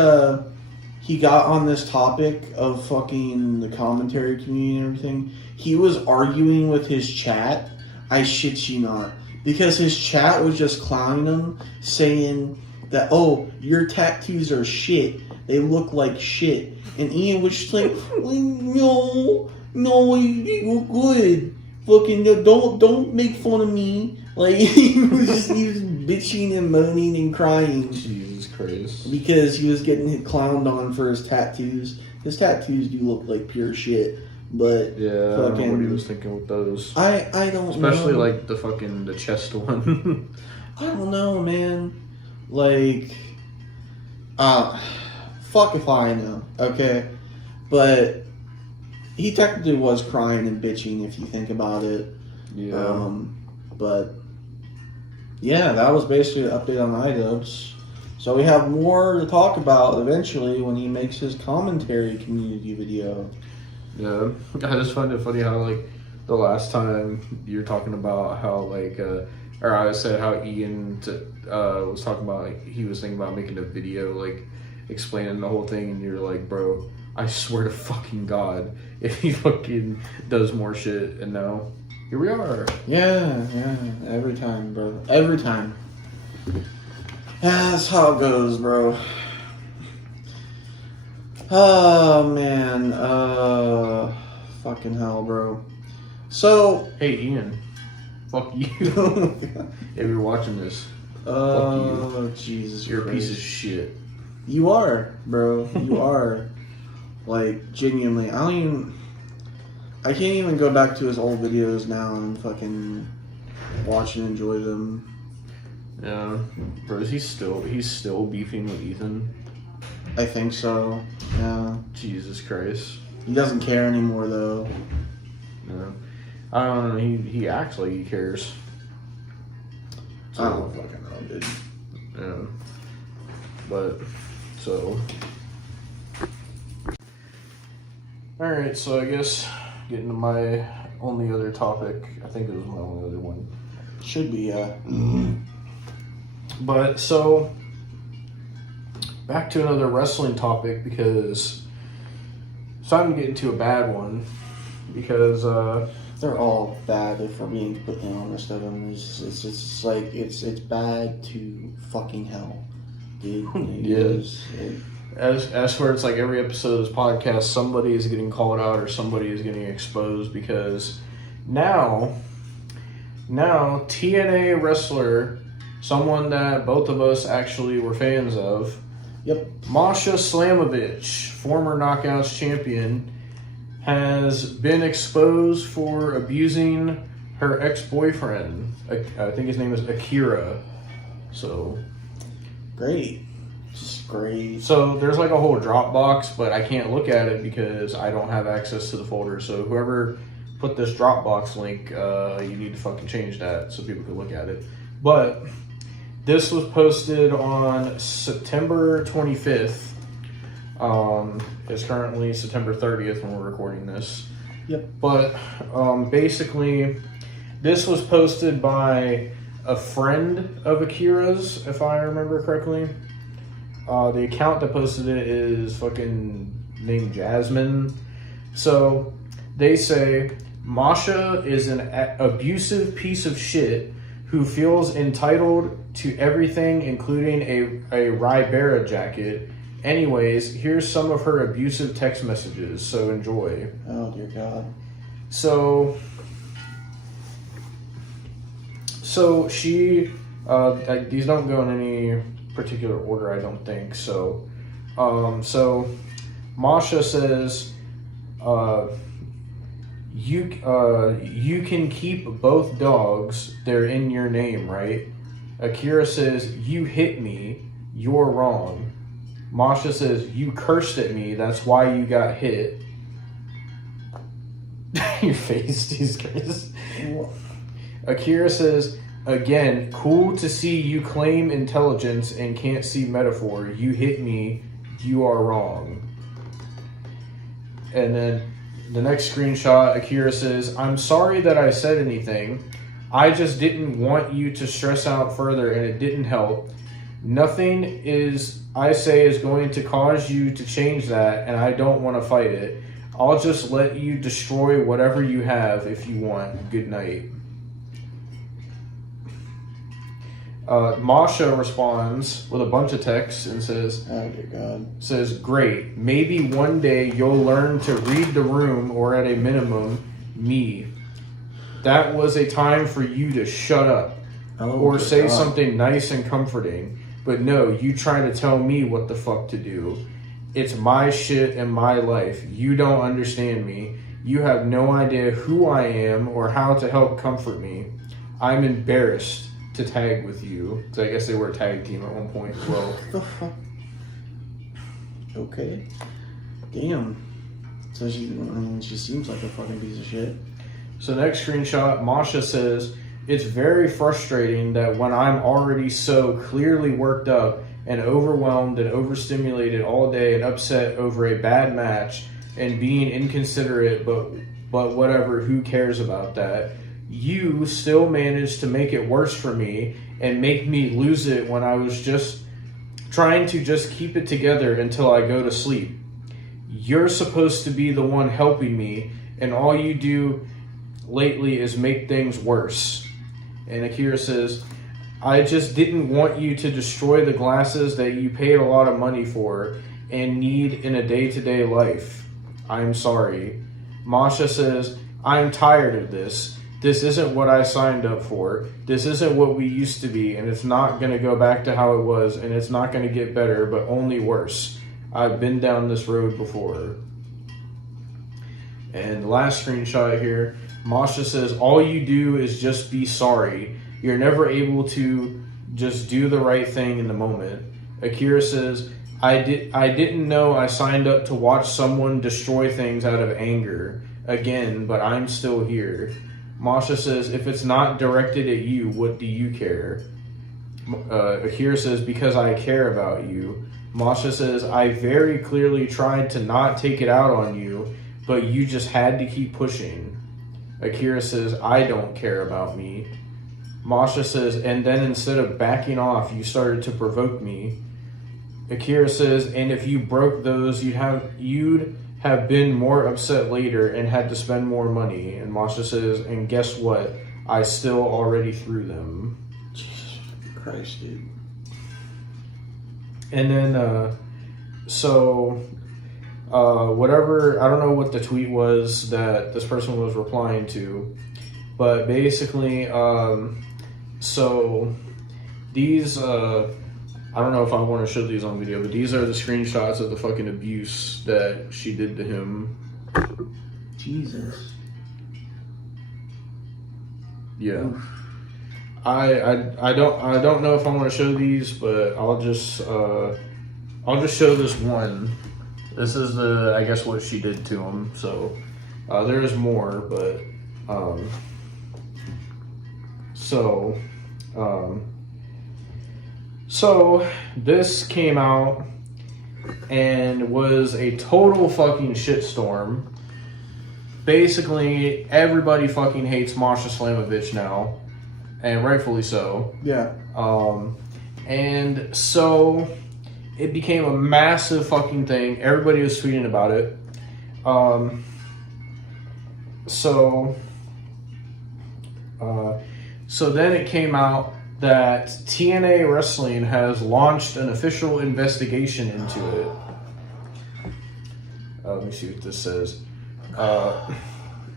got on this topic of fucking the commentary community and everything, he was arguing with his chat. I shit you not. Because his chat was just clowning him, saying that, oh, your tattoos are shit. They look like shit. And Ian was just like, no, you look good. fucking don't make fun of me. Like he was bitching and moaning and crying. Jesus Christ. Because he was getting clowned on for his tattoos. His tattoos do look like pure shit. But yeah, I don't know what he was thinking with those. I don't Especially know. like the chest one. I don't know, man. Like, fuck if I know, okay? But he technically was crying and bitching if you think about it. Yeah. But yeah, that was basically an update on iDubbbz. So we have more to talk about eventually when he makes his commentary community video. Yeah, I just find it funny how like the last time you're talking about how like or I said how Ian was talking about like he was thinking about making a video like explaining the whole thing, and you're like, bro, I swear to fucking God, if he fucking does more shit, and now here we are. Yeah, every time, bro, every time. That's how it goes, bro. Oh man, fucking hell, bro. So, Hey Ian, fuck you. If you're watching this, oh Jesus, you're a Christ. piece of shit. You are, bro. You are. Like genuinely, I can't even go back to his old videos now and fucking watch and enjoy them. Yeah, bro, he's still beefing with Ethan. I think so. Yeah. Jesus Christ. He doesn't care anymore though. No. I don't know. He acts like he cares. I don't fucking know, dude. Yeah. But so. All right. So I guess getting to my only other topic. I think it was my only other one. Should be, yeah. But so. Back to another wrestling topic because it's time to get into a bad one because They're all bad if we're being completely honest of them. It's like it's bad to fucking hell, dude. As for it's like every episode of this podcast, somebody is getting called out or somebody is getting exposed because now TNA wrestler, someone that both of us actually were fans of. Yep. Masha Slamovich, former Knockouts champion, has been exposed for abusing her ex-boyfriend. I think his name is Akira. So Great. Just great. So there's like a whole Dropbox, but I can't look at it because I don't have access to the folder. So whoever put this Dropbox link, you need to fucking change that so people can look at it. But this was posted on September 25th. It's currently September 30th when we're recording this. Yep. But basically, this was posted by a friend of Akira's, if I remember correctly. The account that posted it is fucking named Jasmine. So they say Masha is an abusive piece of shit who feels entitled to everything, including a Ribera jacket. Anyways, here's some of her abusive text messages, so enjoy. Oh dear God. So she, these don't go in any particular order, I don't think. So Masha says, you can keep both dogs. They're in your name, right? Akira says, you hit me. You're wrong. Masha says, you cursed at me. That's why you got hit. Your face, Jesus Christ. Akira says, again, cool to see you claim intelligence and can't see metaphor. You hit me. You are wrong. And then the next screenshot, Akira says, I'm sorry that I said anything. I just didn't want you to stress out further and it didn't help. Nothing I say is going to cause you to change that, and I don't want to fight it. I'll just let you destroy whatever you have if you want. Good night. Masha responds with a bunch of texts and says, Oh dear God. Says, great. Maybe one day you'll learn to read the room, or at a minimum, me. That was a time for you to shut up or say something nice and comforting. But no, you try to tell me what the fuck to do. It's my shit and my life. You don't understand me. You have no idea who I am or how to help comfort me. I'm embarrassed to tag with you. So I guess they were a tag team at one point as well. What the fuck? Okay. Damn. So she seems like a fucking piece of shit. So next screenshot, Masha says, it's very frustrating that when I'm already so clearly worked up and overwhelmed and overstimulated all day and upset over a bad match and being inconsiderate, but whatever, who cares about that? You still managed to make it worse for me and make me lose it when I was just trying to just keep it together until I go to sleep. You're supposed to be the one helping me, and all you do lately is make things worse. And Akira says, I just didn't want you to destroy the glasses that you paid a lot of money for and need in a day-to-day life. I'm sorry. Masha says, I'm tired of this. This isn't what I signed up for. This isn't what we used to be, and it's not going to go back to how it was, and it's not going to get better, but only worse. I've been down this road before. And the last screenshot here, Masha says, all you do is just be sorry. You're never able to just do the right thing in the moment. Akira says, I didn't know I signed up to watch someone destroy things out of anger. Again, but I'm still here. Masha says, if it's not directed at you, what do you care? Akira says, because I care about you. Masha says, I very clearly tried to not take it out on you, but you just had to keep pushing. Akira says, I don't care about me. Masha says, and then instead of backing off, you started to provoke me. Akira says, and if you broke those, you'd have been more upset later and had to spend more money. And Masha says, and guess what? I still already threw them. Jesus Christ, dude. And then, whatever, I don't know what the tweet was that this person was replying to, but basically, so these, I don't know if I want to show these on video, but these are the screenshots of the fucking abuse that she did to him. Jesus. Yeah. I don't know if I want to show these, but I'll just show this one. This is I guess what she did to him. So there's more, but so this came out and was a total fucking shitstorm. Basically, everybody fucking hates Masha Slamovich now, and rightfully so. Yeah. And so it became a massive fucking thing. Everybody was tweeting about it. So then it came out that TNA Wrestling has launched an official investigation into it. Let me see what this says. I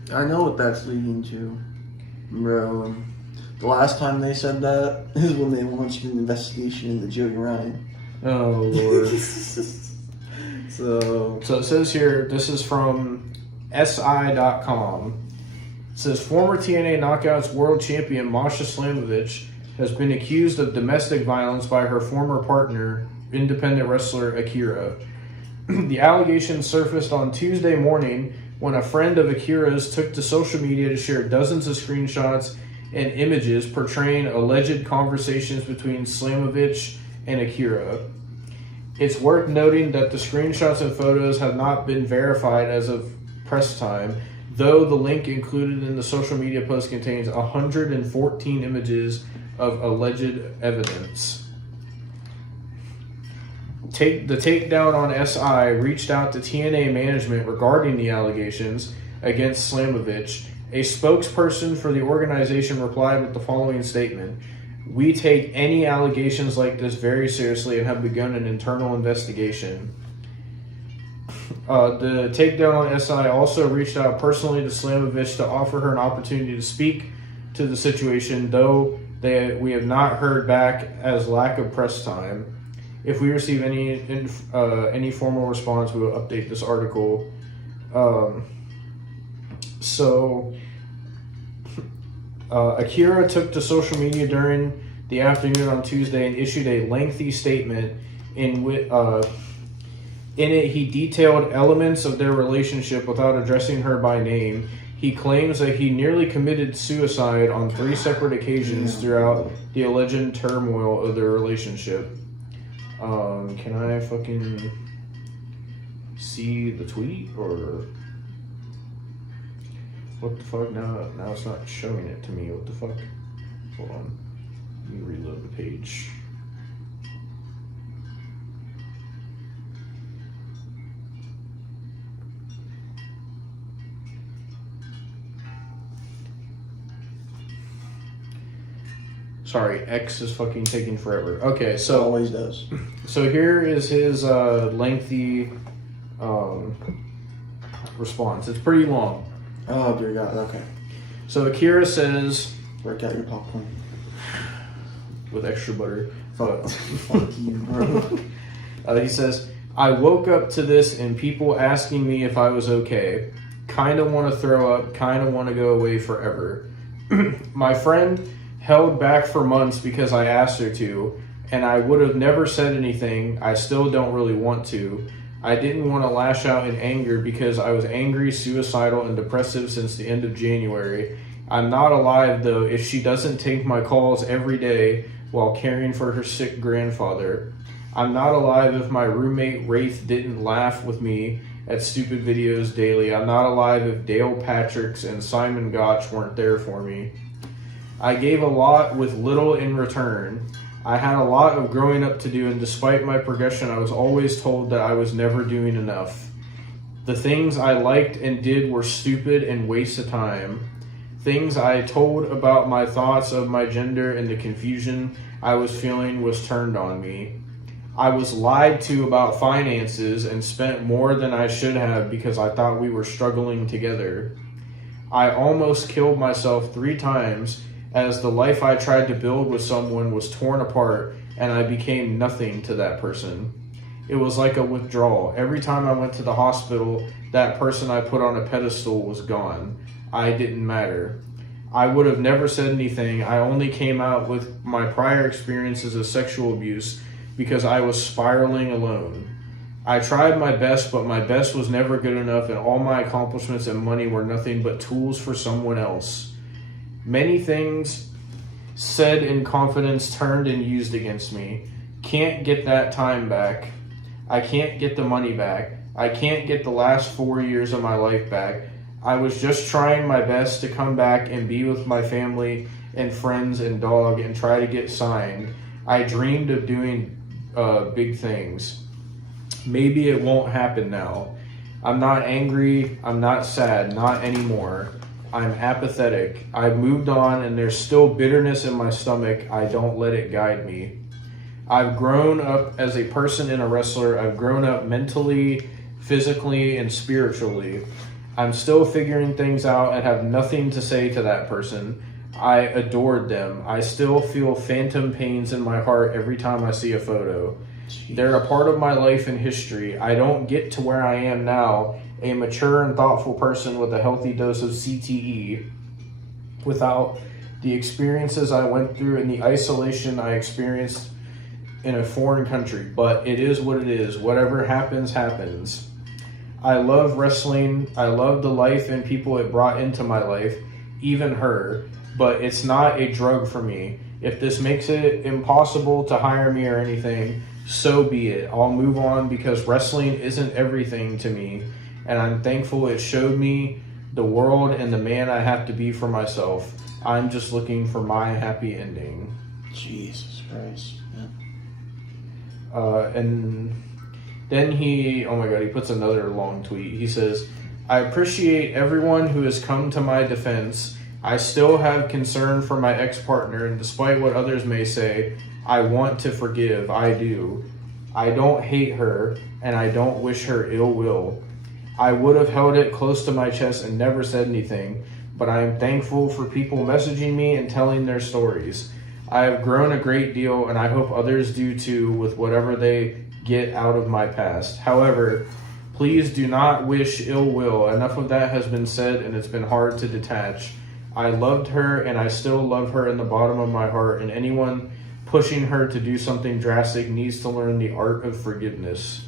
know what that's leading to, bro. The last time they said that is when they launched an investigation into Jody Ryan. Oh, Lord. So it says here, this is from SI.com. It says, former TNA Knockouts World Champion Masha Slamovich has been accused of domestic violence by her former partner, independent wrestler Akira. The allegations surfaced on Tuesday morning when a friend of Akira's took to social media to share dozens of screenshots and images portraying alleged conversations between Slamovich and Akira. It's worth noting that the screenshots and photos have not been verified as of press time, though the link included in the social media post contains 114 images of alleged evidence. The takedown on SI reached out to TNA management regarding the allegations against Slamovich. A spokesperson for the organization replied with the following statement: "We take any allegations like this very seriously and have begun an internal investigation." The takedown on SI also reached out personally to Slamovich to offer her an opportunity to speak to the situation, though we have not heard back as lack of press time. If we receive any formal response, we will update this article. Akira took to social media during the afternoon on Tuesday and issued a lengthy statement in it, he detailed elements of their relationship without addressing her by name. He claims that he nearly committed suicide on 3 separate occasions throughout the alleged turmoil of their relationship. Can I fucking see the tweet, or what the fuck? Now it's not showing it to me. What the fuck? Hold on. Let me reload the page. Sorry, X is fucking taking forever. Okay, so It always does. So here is his lengthy response. It's pretty long. Oh dear God. Okay. So Akira says, Break out your popcorn. with extra butter. Fuck you, bro. He says, I woke up to this and people asking me if I was okay. Kind of want to throw up, kind of want to go away forever. My friend held back for months because I asked her to, and I would have never said anything. I still don't really want to. I didn't want to lash out in anger because I was angry, suicidal, and depressive since the end of January. I'm not alive, though, if she doesn't take my calls every day while caring for her sick grandfather. I'm not alive if my roommate Wraith didn't laugh with me at stupid videos daily. I'm not alive if Dale Patricks and Simon Gotch weren't there for me. I gave a lot with little in return. I had a lot of growing up to do, and despite my progression, I was always told that I was never doing enough. The things I liked and did were stupid and waste of time. Things I told about my thoughts of my gender and the confusion I was feeling was turned on me. I was lied to about finances and spent more than I should have because I thought we were struggling together. I almost killed myself 3 times as the life I tried to build with someone was torn apart and I became nothing to that person. It was like a withdrawal. Every time I went to the hospital, that person I put on a pedestal was gone. I didn't matter. I would have never said anything. I only came out with my prior experiences of sexual abuse because I was spiraling alone. I tried my best, but my best was never good enough, and all my accomplishments and money were nothing but tools for someone else. Many things said in confidence turned and used against me. Can't get that time back. I can't get the money back. I can't get the last 4 years of my life back. I was just trying my best to come back and be with my family and friends and dog and try to get signed. I dreamed of doing big things. Maybe it won't happen now. I'm not angry. I'm not sad. Not anymore. I'm apathetic. I've moved on and there's still bitterness in my stomach. I don't let it guide me. I've grown up as a person and a wrestler. I've grown up mentally, physically, and spiritually. I'm still figuring things out and have nothing to say to that person. I adored them. I still feel phantom pains in my heart every time I see a photo. They're a part of my life and history. I don't get to where I am now, a mature and thoughtful person with a healthy dose of CTE, without the experiences I went through and the isolation I experienced in a foreign country. But it is what it is. Whatever happens, happens. I love wrestling. I love the life and people it brought into my life, even her. But it's not a drug for me. If this makes it impossible to hire me or anything, so be it. I'll move on because wrestling isn't everything to me, and I'm thankful it showed me the world and the man I have to be for myself. I'm just looking for my happy ending. Jesus Christ. And then he puts another long tweet. He says, I appreciate everyone who has come to my defense. I still have concern for my ex-partner, and despite what others may say, I want to forgive. I do. I don't hate her, and I don't wish her ill will. I would have held it close to my chest and never said anything, but I am thankful for people messaging me and telling their stories. I have grown a great deal, and I hope others do too with whatever they get out of my past. However, please do not wish ill will. Enough of that has been said, and it's been hard to detach. I loved her, and I still love her in the bottom of my heart, and anyone pushing her to do something drastic needs to learn the art of forgiveness.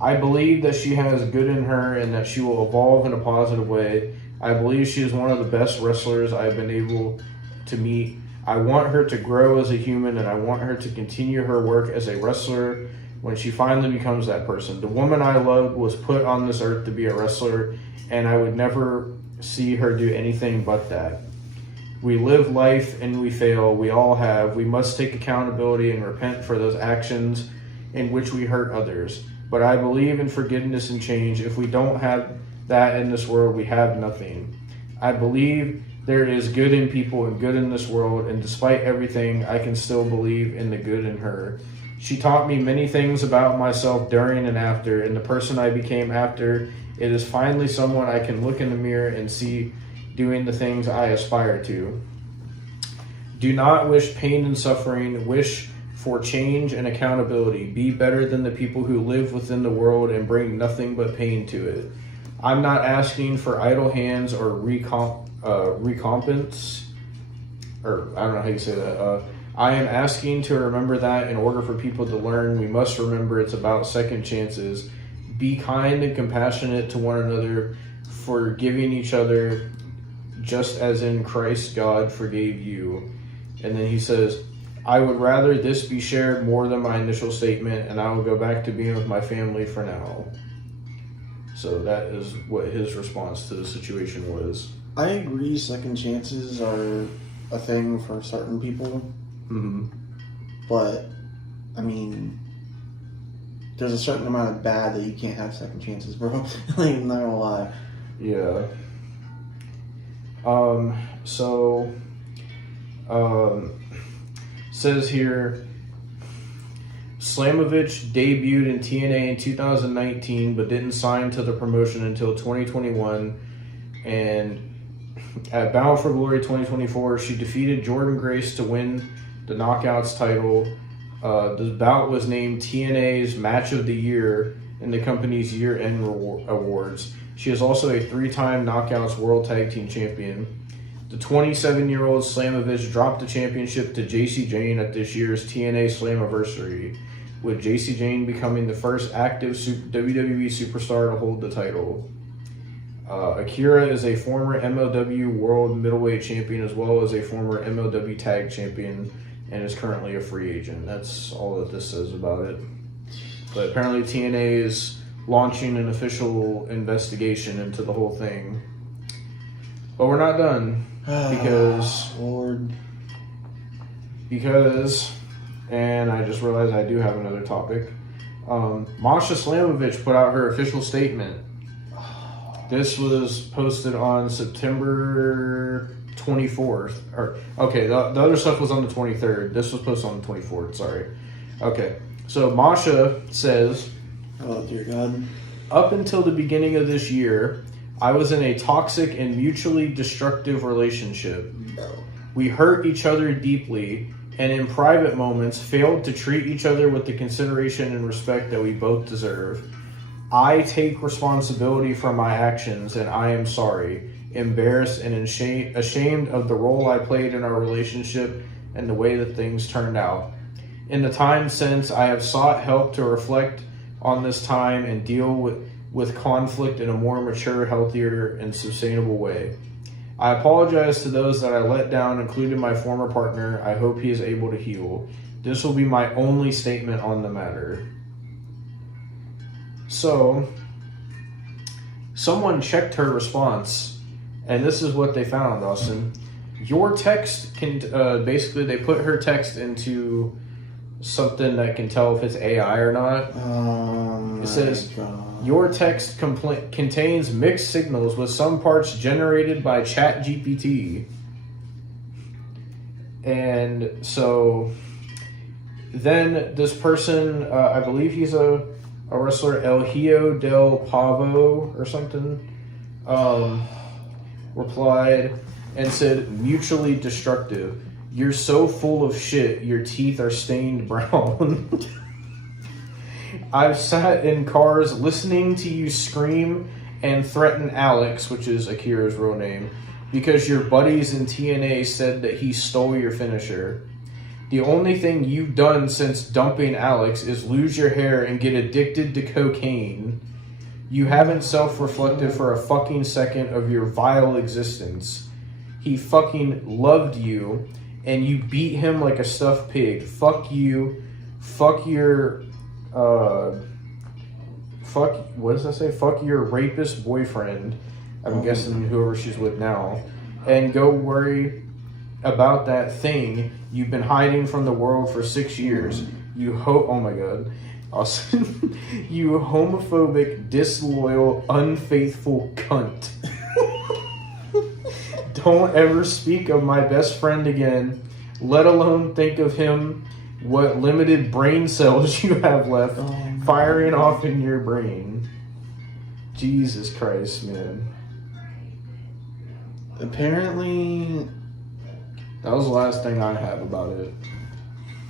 I believe that she has good in her and that she will evolve in a positive way. I believe she is one of the best wrestlers I have been able to meet. I want her to grow as a human, and I want her to continue her work as a wrestler when she finally becomes that person. The woman I loved was put on this earth to be a wrestler, and I would never see her do anything but that. We live life and we fail. We all have. We must take accountability and repent for those actions in which we hurt others. But I believe in forgiveness and change. If we don't have that in this world, we have nothing. I believe there is good in people and good in this world, and despite everything, I can still believe in the good in her. She taught me many things about myself during and after, and the person I became after it is finally someone I can look in the mirror and see doing the things I aspire to. Do not wish pain and suffering. Wish for change and accountability. Be better than the people who live within the world and bring nothing but pain to it. I'm not asking for idle hands or recompense, or I don't know how you say that. I am asking to remember that in order for people to learn, we must remember it's about second chances. Be kind and compassionate to one another, forgiving each other just as in Christ God forgave you. And then he says, I would rather this be shared more than my initial statement, and I will go back to being with my family for now. So that is what his response to the situation was. I agree second chances are a thing for certain people. Mm-hmm. But, I mean, there's a certain amount of bad that you can't have second chances, bro. Like, I'm not gonna lie. Yeah. Says here, Slamovich debuted in TNA in 2019, but didn't sign to the promotion until 2021. And at Bound for Glory 2024, she defeated Jordynne Grace to win the Knockouts title. The bout was named TNA's Match of the Year in the company's year-end awards. She is also a 3-time Knockouts World Tag Team Champion. The 27-year-old Slamovich dropped the championship to Jacy Jayne at this year's TNA Slammiversary, with Jacy Jayne becoming the first active WWE superstar to hold the title. Akira is a former MLW World Middleweight Champion as well as a former MLW Tag Champion and is currently a free agent. That's all that this says about it. But apparently TNA is launching an official investigation into the whole thing. But we're not done because, and I just realized I do have another topic. Masha Slamovich put out her official statement. This was posted on September 24th. The other stuff was on the 23rd. This was posted on the 24th, sorry. Okay, so Masha says, oh dear God. Up until the beginning of this year, I was in a toxic and mutually destructive relationship. We hurt each other deeply, and in private moments failed to treat each other with the consideration and respect that we both deserve. I take responsibility for my actions, and I am sorry, embarrassed and ashamed of the role I played in our relationship and the way that things turned out. In the time since, I have sought help to reflect on this time and deal with conflict in a more mature, healthier, and sustainable way. I apologize to those that I let down, including my former partner. I hope he is able to heal. This will be my only statement on the matter. So, someone checked her response, and this is what they found, Austin. Your text can, basically they put her text into something that can tell if it's AI or not. It says, your text contains mixed signals with some parts generated by ChatGPT. And so then this person, I believe he's a a wrestler El Hijo del Pavo or something, replied and said, mutually destructive. You're so full of shit, your teeth are stained brown. I've sat in cars listening to you scream and threaten Alex, which is Akira's real name, because your buddies in TNA said that he stole your finisher. The only thing you've done since dumping Alex is lose your hair and get addicted to cocaine. You haven't self-reflected for a fucking second of your vile existence. He fucking loved you, and you beat him like a stuffed pig. Fuck you. Fuck your... what does that say? Fuck your rapist boyfriend. I'm guessing whoever she's with now. And go worry about that thing you've been hiding from the world for 6 years. Oh my god. Austin, you homophobic, disloyal, unfaithful cunt. Don't ever speak of my best friend again, let alone think of him, what limited brain cells you have left firing off in your brain. Jesus Christ, man. Apparently, that was the last thing I have about it.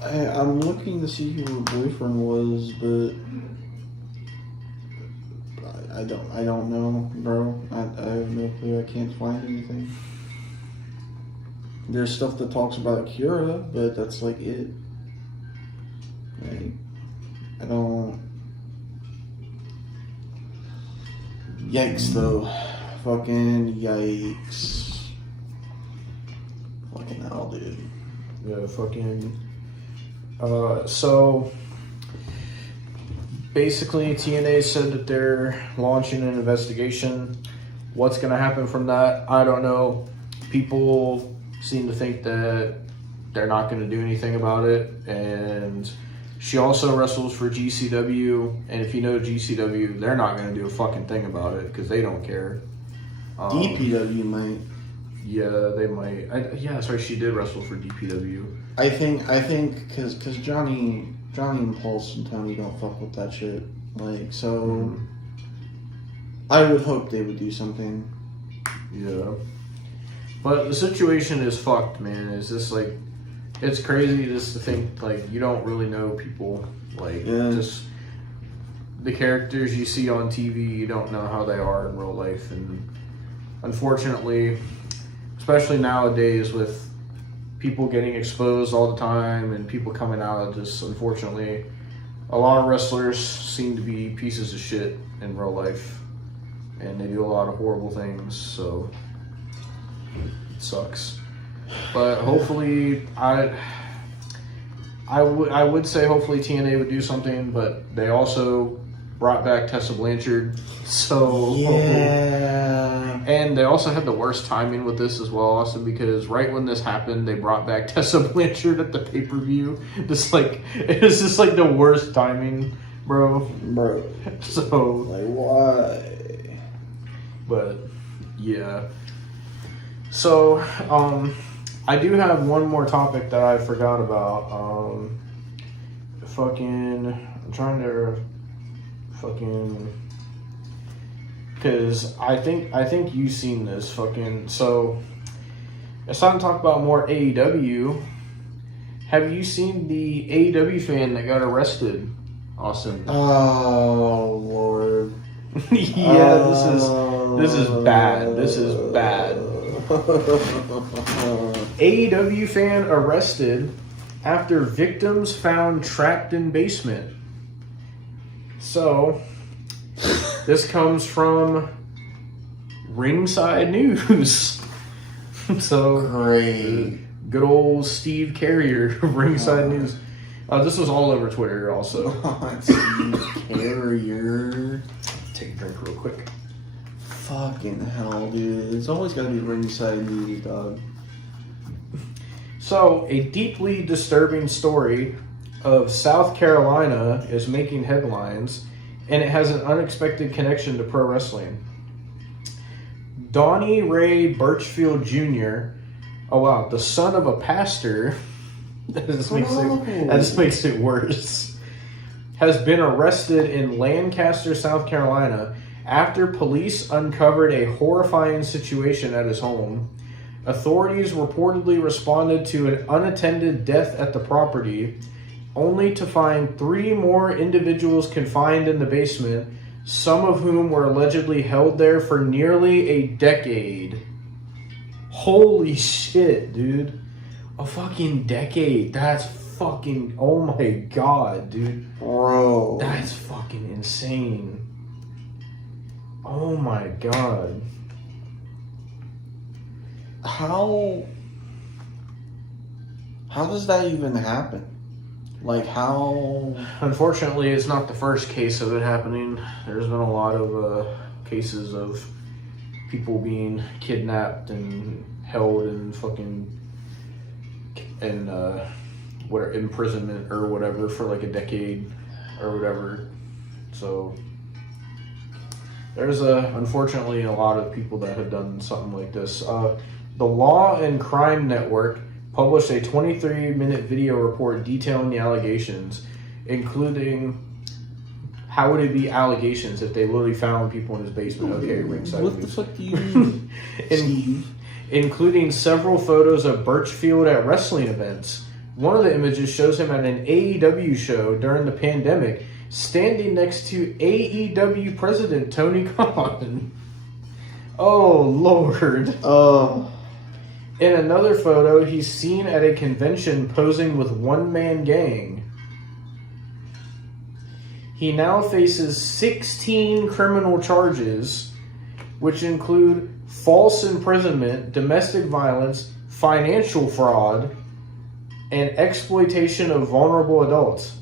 I'm looking to see who her boyfriend was, but I don't know, bro. I have no clue. I can't find anything. There's stuff that talks about Akira, but that's like it. Like, I don't. Yikes, though. Fucking yikes. Fucking hell, dude. Yeah, fucking. So basically, TNA said that they're launching an investigation. What's going to happen from that, I don't know. People seem to think that they're not going to do anything about it. And she also wrestles for GCW. And if you know GCW, they're not going to do a fucking thing about it because they don't care. DPW might. Yeah, they might. Yeah, sorry, she did wrestle for DPW. I think, because Johnny and Pulse and Tony don't fuck with that shit. Like, so, I would hope they would do something. Yeah. But the situation is fucked, man. It's just like, it's crazy just to think, like, you don't really know people. Like, just the characters you see on TV, you don't know how they are in real life. And unfortunately, especially nowadays with people getting exposed all the time and people coming out, just unfortunately, a lot of wrestlers seem to be pieces of shit in real life. And they do a lot of horrible things, so it sucks. But hopefully, I would say hopefully TNA would do something, but they also brought back Tessa Blanchard, so yeah. And they also had the worst timing with this as well, Austin, because right when this happened, they brought back Tessa Blanchard at the pay-per-view. It's just like the worst timing, bro. So like, why? But yeah. So I do have one more topic that I forgot about. I'm trying to because I think you've seen this so it's time to talk about more AEW. Have you seen the AEW fan that got arrested, Austin? Oh Lord. Yeah, this is bad. This is bad. AEW fan arrested after victims found trapped in basement. So, this comes from Ringside News. So, great. Good old Steve Carrier, Ringside News. This was all over Twitter also. Steve Carrier. Take a drink real quick. Fucking hell, dude. It's always gotta be Ringside News, dog. So, a deeply disturbing story of South Carolina is making headlines, and it has an unexpected connection to pro wrestling. Donnie Ray Birchfield Jr., oh wow, the son of a pastor, that just makes it worse, has been arrested in Lancaster, South Carolina, after police uncovered a horrifying situation at his home. Authorities reportedly responded to an unattended death at the property, only to find 3 more individuals confined in the basement, some of whom were allegedly held there for nearly a decade. Holy shit, dude. A fucking decade. That's fucking... Oh my god, dude. Bro. That's fucking insane. Oh my god. How does that even happen? Like, how... Unfortunately, it's not the first case of it happening. There's been a lot of cases of people being kidnapped and held in fucking... and whatever, imprisonment or whatever for like a decade or whatever. So there's unfortunately a lot of people that have done something like this. The Law and Crime Network published a 23-minute video report detailing the allegations, including how would it be allegations if they literally found people in his basement? Okay, ringside. What the fuck do you mean, Steve? Including several photos of Birchfield at wrestling events. One of the images shows him at an AEW show during the pandemic, standing next to AEW president Tony Khan. Oh, Lord. In another photo, he's seen at a convention posing with one-man gang. He now faces 16 criminal charges, which include false imprisonment, domestic violence, financial fraud, and exploitation of vulnerable adults.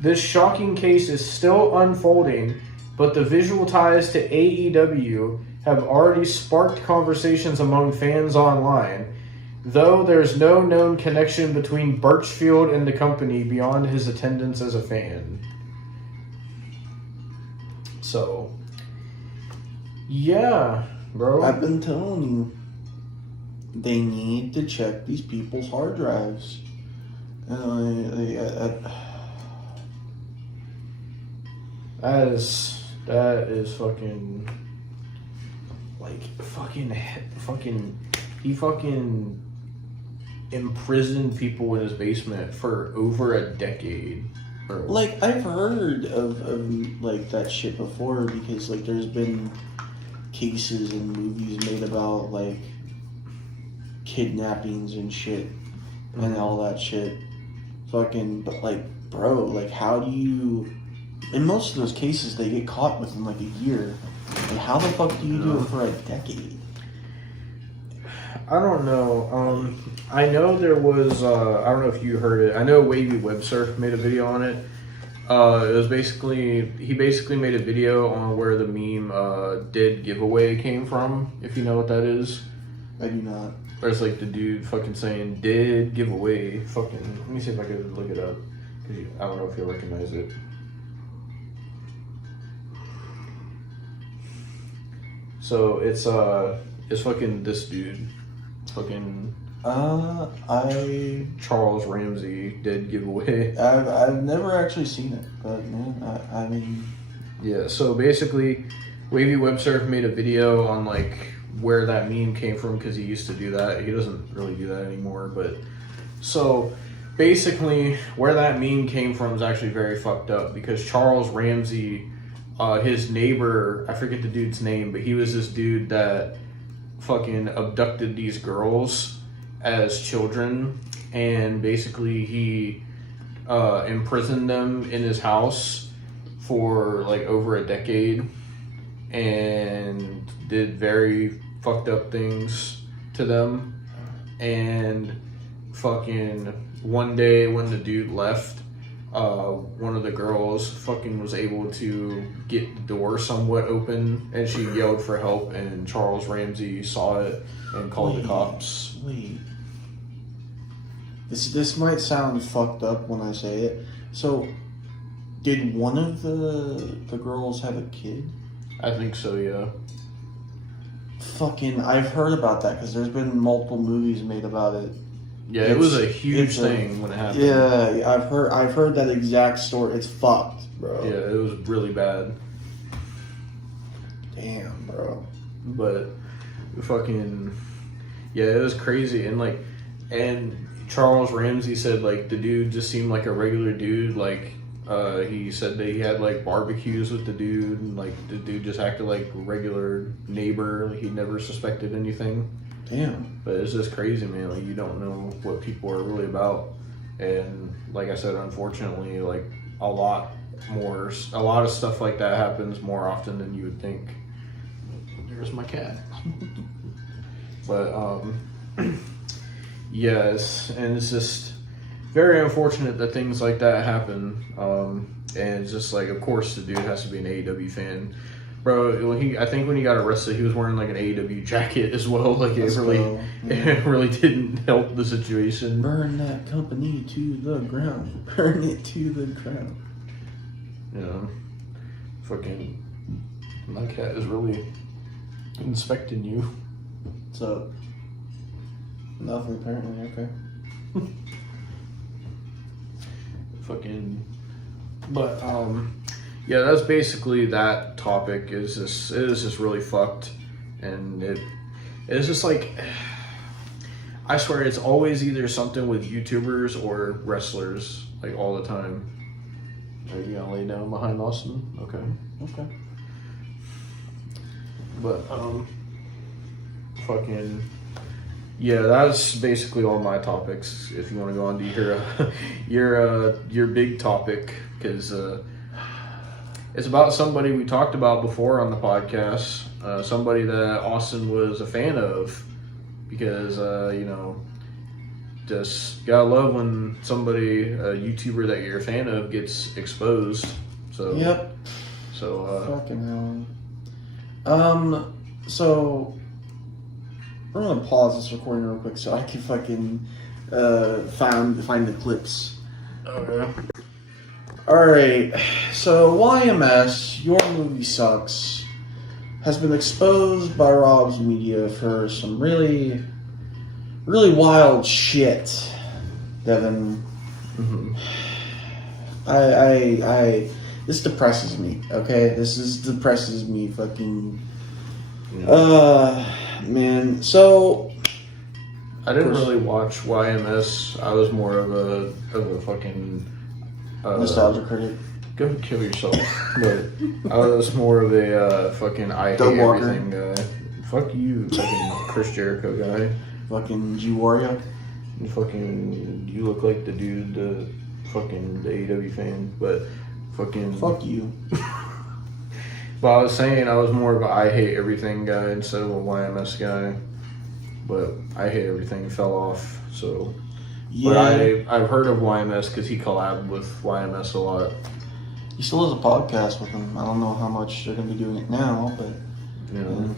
This shocking case is still unfolding, but the visual ties to AEW have already sparked conversations among fans online, though there's no known connection between Birchfield and the company beyond his attendance as a fan. So, yeah, bro. I've been telling you, they need to check these people's hard drives. That is fucking, like, fucking, he fucking imprisoned people in his basement for over a decade. Bro. Like, I've heard of like that shit before, because like there's been cases and movies made about like kidnappings and shit and all that shit. Fucking, but like, bro, like, how do you... In most of those cases, they get caught within like a year. Like, how the fuck do you do it for a decade? I don't know. I know there was, I don't know if you heard it. I know Wavy Webster made a video on it. It was basically, he basically made a video on where the meme, Dead Giveaway came from, if you know what that is. I do not. Where it's like the dude fucking saying, Dead Giveaway, fucking, let me see if I can look it up. I don't know if you'll recognize it. So it's fucking this dude. Fucking Charles Ramsey, Dead Giveaway. I've never actually seen it, but man, I mean, yeah. So basically, Wavy Webster made a video on like where that meme came from, because he used to do that. He doesn't really do that anymore, but so basically, where that meme came from is actually very fucked up, because Charles Ramsey, his neighbor, I forget the dude's name, but he was this dude that fucking abducted these girls as children, and basically he imprisoned them in his house for like over a decade and did very fucked up things to them. And fucking one day when the dude left, one of the girls fucking was able to get the door somewhat open, and she yelled for help, and Charles Ramsey saw it and called the cops. Wait. This might sound fucked up when I say it. So, did one of the girls have a kid? I think so, yeah. Fucking, I've heard about that, because there's been multiple movies made about it. Yeah, it was a huge thing when it happened. Yeah, I've heard that exact story. It's fucked, bro. Yeah, it was really bad. Damn, bro. But fucking yeah, it was crazy. And Charles Ramsey said like the dude just seemed like a regular dude. Like he said that he had like barbecues with the dude, and like the dude just acted like a regular neighbor. Like he never suspected anything. Damn. But it's just crazy, man. Like you don't know what people are really about. And like I said, unfortunately, like a lot of stuff like that happens more often than you would think. There's my cat. But yes, and it's just very unfortunate that things like that happen. And it's just like, of course, the dude has to be an AEW fan. Bro, I think when he got arrested, he was wearing like an AEW jacket as well. Like it really didn't help the situation. Burn that company to the ground. Burn it to the ground. You know, fucking my cat is really inspecting you. What's up? Nothing apparently. Okay. Fucking, but yeah, that's basically that topic. It is just really fucked, and it's just like, I swear it's always either something with YouTubers or wrestlers, like all the time. Are you gonna lay down behind Austin? Okay. But fucking yeah, that's basically all my topics. If you want to go on to your big topic, because it's about somebody we talked about before on the podcast, somebody that Austin was a fan of, because you know, just gotta love when somebody, a YouTuber that you're a fan of, gets exposed. So yep. So fucking hell. So we're gonna pause this recording real quick so I can fucking find the clips. okay. Alright, so YMS, Your Movie Sucks, has been exposed by Rob's Media for some really, really wild shit, Devin. Mm-hmm. This depresses me, okay? This depresses me, fucking, man, so... I didn't really watch YMS. I was more of a fucking... nostalgia critic. Go kill yourself. But I was more of a fucking I hate everything guy. Fuck you, fucking Chris Jericho guy. Fucking G-Warrior. You look like the dude, the AEW fan, but fucking... Fuck you. But I was saying I was more of a I hate everything guy instead of a YMS guy. But I hate everything fell off, so... Yeah. But I've heard of YMS because he collabed with YMS a lot. He still has a podcast with them. I don't know how much they're going to be doing it now, but... Yeah.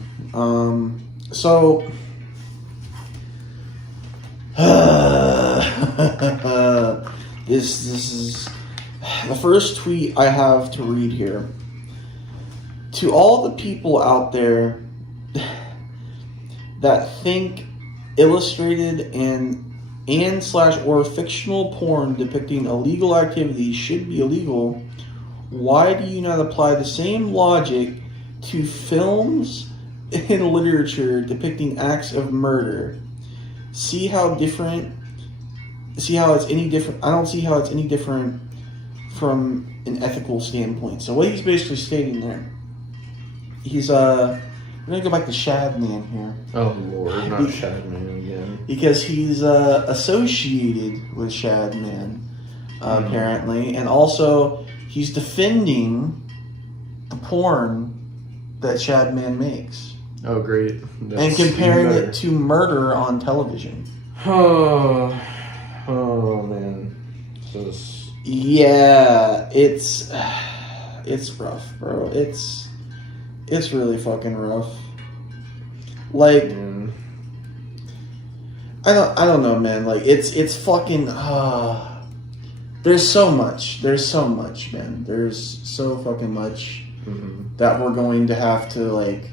So... this is... The first tweet I have to read here. To all the people out there that think illustrated and/or fictional porn depicting illegal activities should be illegal, why do you not apply the same logic to films and literature depicting acts of murder? See how it's any different? I don't see how it's any different from an ethical standpoint. So what he's basically stating there, we're gonna go back to Shadman here. Oh Lord, not Shadman again. Because he's associated with Shadman, apparently, and also he's defending the porn that Shadman makes. Oh great. That's and comparing it to murder on television. Oh man. Yeah, it's rough, bro. It's really fucking rough. Like, I don't know, man. Like, it's fucking. There's so much, man. There's so fucking much that we're going to have to like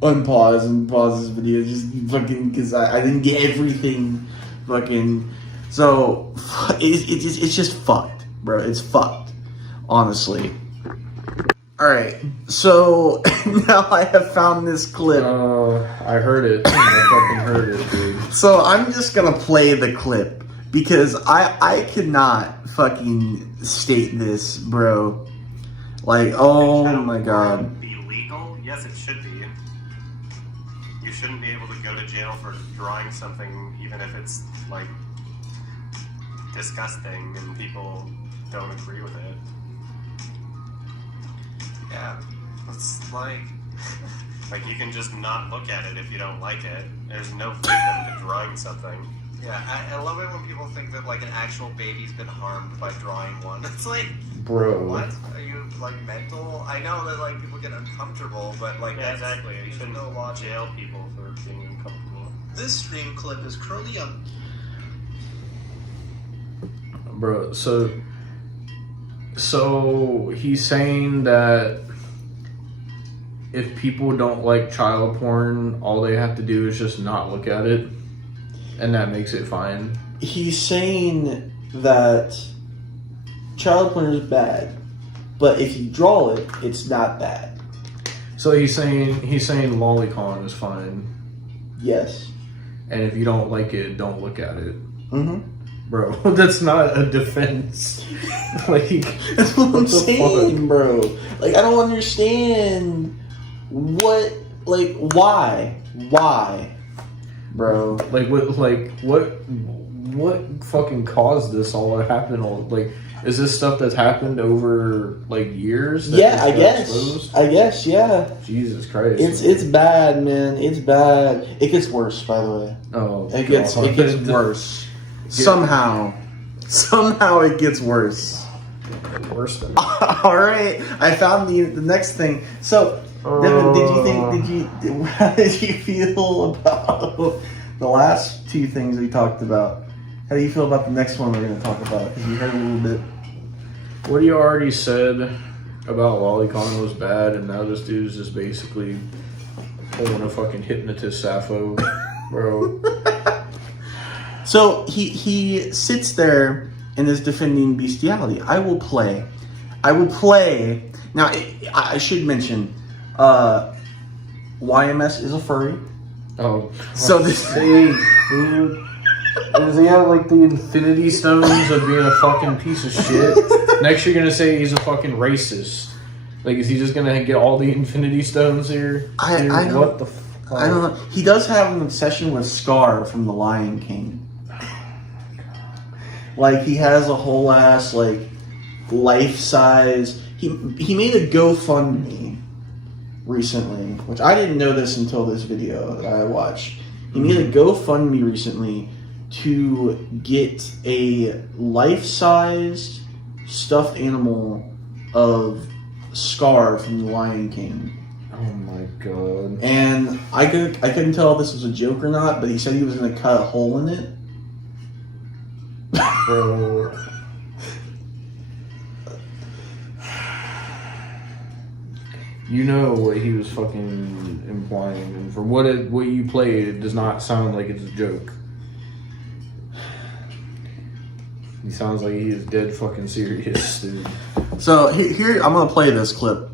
unpause and pause this video just fucking because I didn't get everything Fucking. So it's just fucked, bro. It's fucked, honestly. All right, so now I have found this clip. I heard it. I fucking heard it, dude. So I'm just gonna play the clip because I could not fucking state this, bro. Like, oh my god. Be legal? Yes, it should be. You shouldn't be able to go to jail for drawing something, even if it's like disgusting and people don't agree with it. Yeah, it's like you can just not look at it if you don't like it. There's no freedom to drawing something. Yeah, I love it when people think that like an actual baby's been harmed by drawing one. It's like, Bro. what? Are you like mental? I know that like people get uncomfortable, but like Yeah, exactly. You shouldn't no logic. jail people for being uncomfortable. This stream clip is currently on. Bro, so he's saying that if people don't like child porn, all they have to do is just not look at it, and that makes it fine. He's saying that child porn is bad, but if you draw it, it's not bad. So he's saying lolicon is fine, Yes. and if you don't like it, don't look at it. Mm-hmm. Bro, that's not a defense. Like, That's what I'm the saying, bro. Like, I don't understand what, like, why, bro? Like what fucking caused this all to happen? Like, is this stuff that's happened over like years? That Yeah, I got guess. exposed? I guess, yeah. Jesus Christ! It's bad, man. It's bad. It gets worse, by the way. Oh, It gets worse. Somehow it gets worse. Worse than All right, I found the next thing. So, Devin, how did you feel about the last two things we talked about? How do you feel about the next one we're going to talk about? Because you heard a little bit. what you already said about lolicon was bad, and now this dude's just basically pulling a fucking hypnotist Sappho, bro. So he sits there and is defending bestiality. I will play. Now, I should mention, YMS is a furry. Oh, So this dude, does he have like the infinity stones of being a fucking piece of shit? Next you're gonna say he's a fucking racist. Like, is he just gonna get all the infinity stones here? I Dude, don't- what the fuck? I don't know. He does have an obsession with Scar from The Lion King. Like, he has a whole ass, like, life-size... He made a GoFundMe recently, which I didn't know this until this video that I watched. He made a GoFundMe recently to get a life-sized stuffed animal of Scar from The Lion King. Oh my god. And I couldn't tell if this was a joke or not, but he said he was going to cut a hole in it. Bro. You know what he was fucking implying, and from what you played, it does not sound like it's a joke. He sounds like he is dead fucking serious, dude. So here I'm gonna play this clip.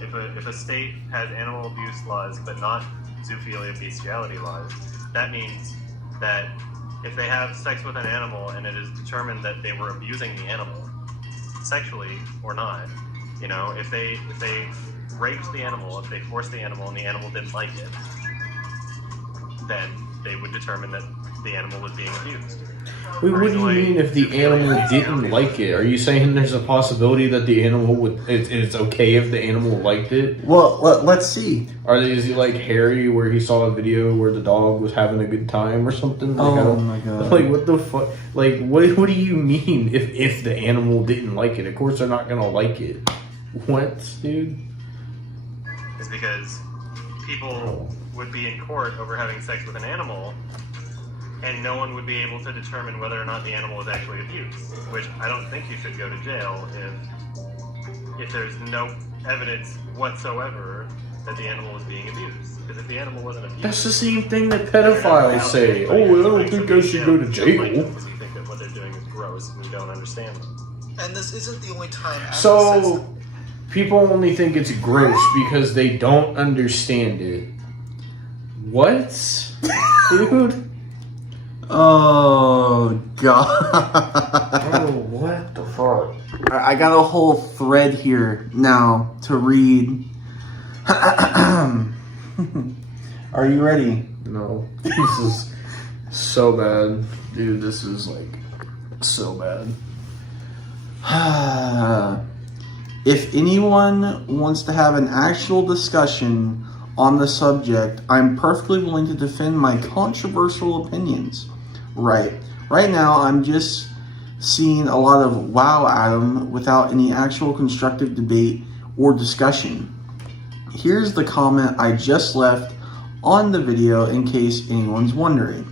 If a state has animal abuse laws but not zoophilia bestiality laws, that means that if they have sex with an animal and it is determined that they were abusing the animal, sexually or not, you know, if they raped the animal, if they forced the animal and the animal didn't like it, then they would determine that the animal was being abused. Wait, what do you mean if the animal didn't like it? Are you saying there's a possibility that the animal would... It's okay if the animal liked it? Well, let's see. Is he like Harry, where he saw a video where the dog was having a good time or something? Like, Oh my god. Like, what the fuck? Like, what do you mean if the animal didn't like it? Of course they're not gonna like it. What, dude? Is because people would be in court over having sex with an animal, and no one would be able to determine whether or not the animal was actually abused. Which I don't think you should go to jail if there's no evidence whatsoever that the animal was being abused. Because if the animal wasn't abused, That's the same thing that pedophiles say. Oh, I don't think I should go to jail. Because you think that what they're doing is gross and you don't understand them. And this isn't the only time. Adam says So, people only think it's gross because they don't understand it. What? Dude? Oh god. Oh, what the fuck? I got a whole thread here now to read. Are you ready? No. This is so bad. Dude, this is like so bad. If anyone wants to have an actual discussion on the subject, I'm perfectly willing to defend my controversial opinions. Right now, I'm just seeing a lot of wow Adam without any actual constructive debate or discussion. Here's the comment I just left on the video in case anyone's wondering.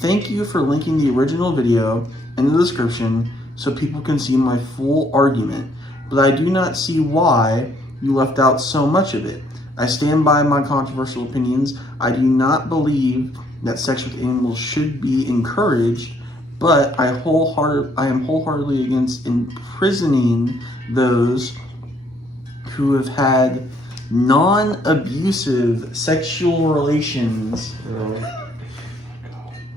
Thank you for linking the original video in the description so people can see my full argument, but I do not see why you left out so much of it. I stand by my controversial opinions. I do not believe that sex with animals should be encouraged, but I am wholeheartedly against imprisoning those who have had non-abusive sexual relations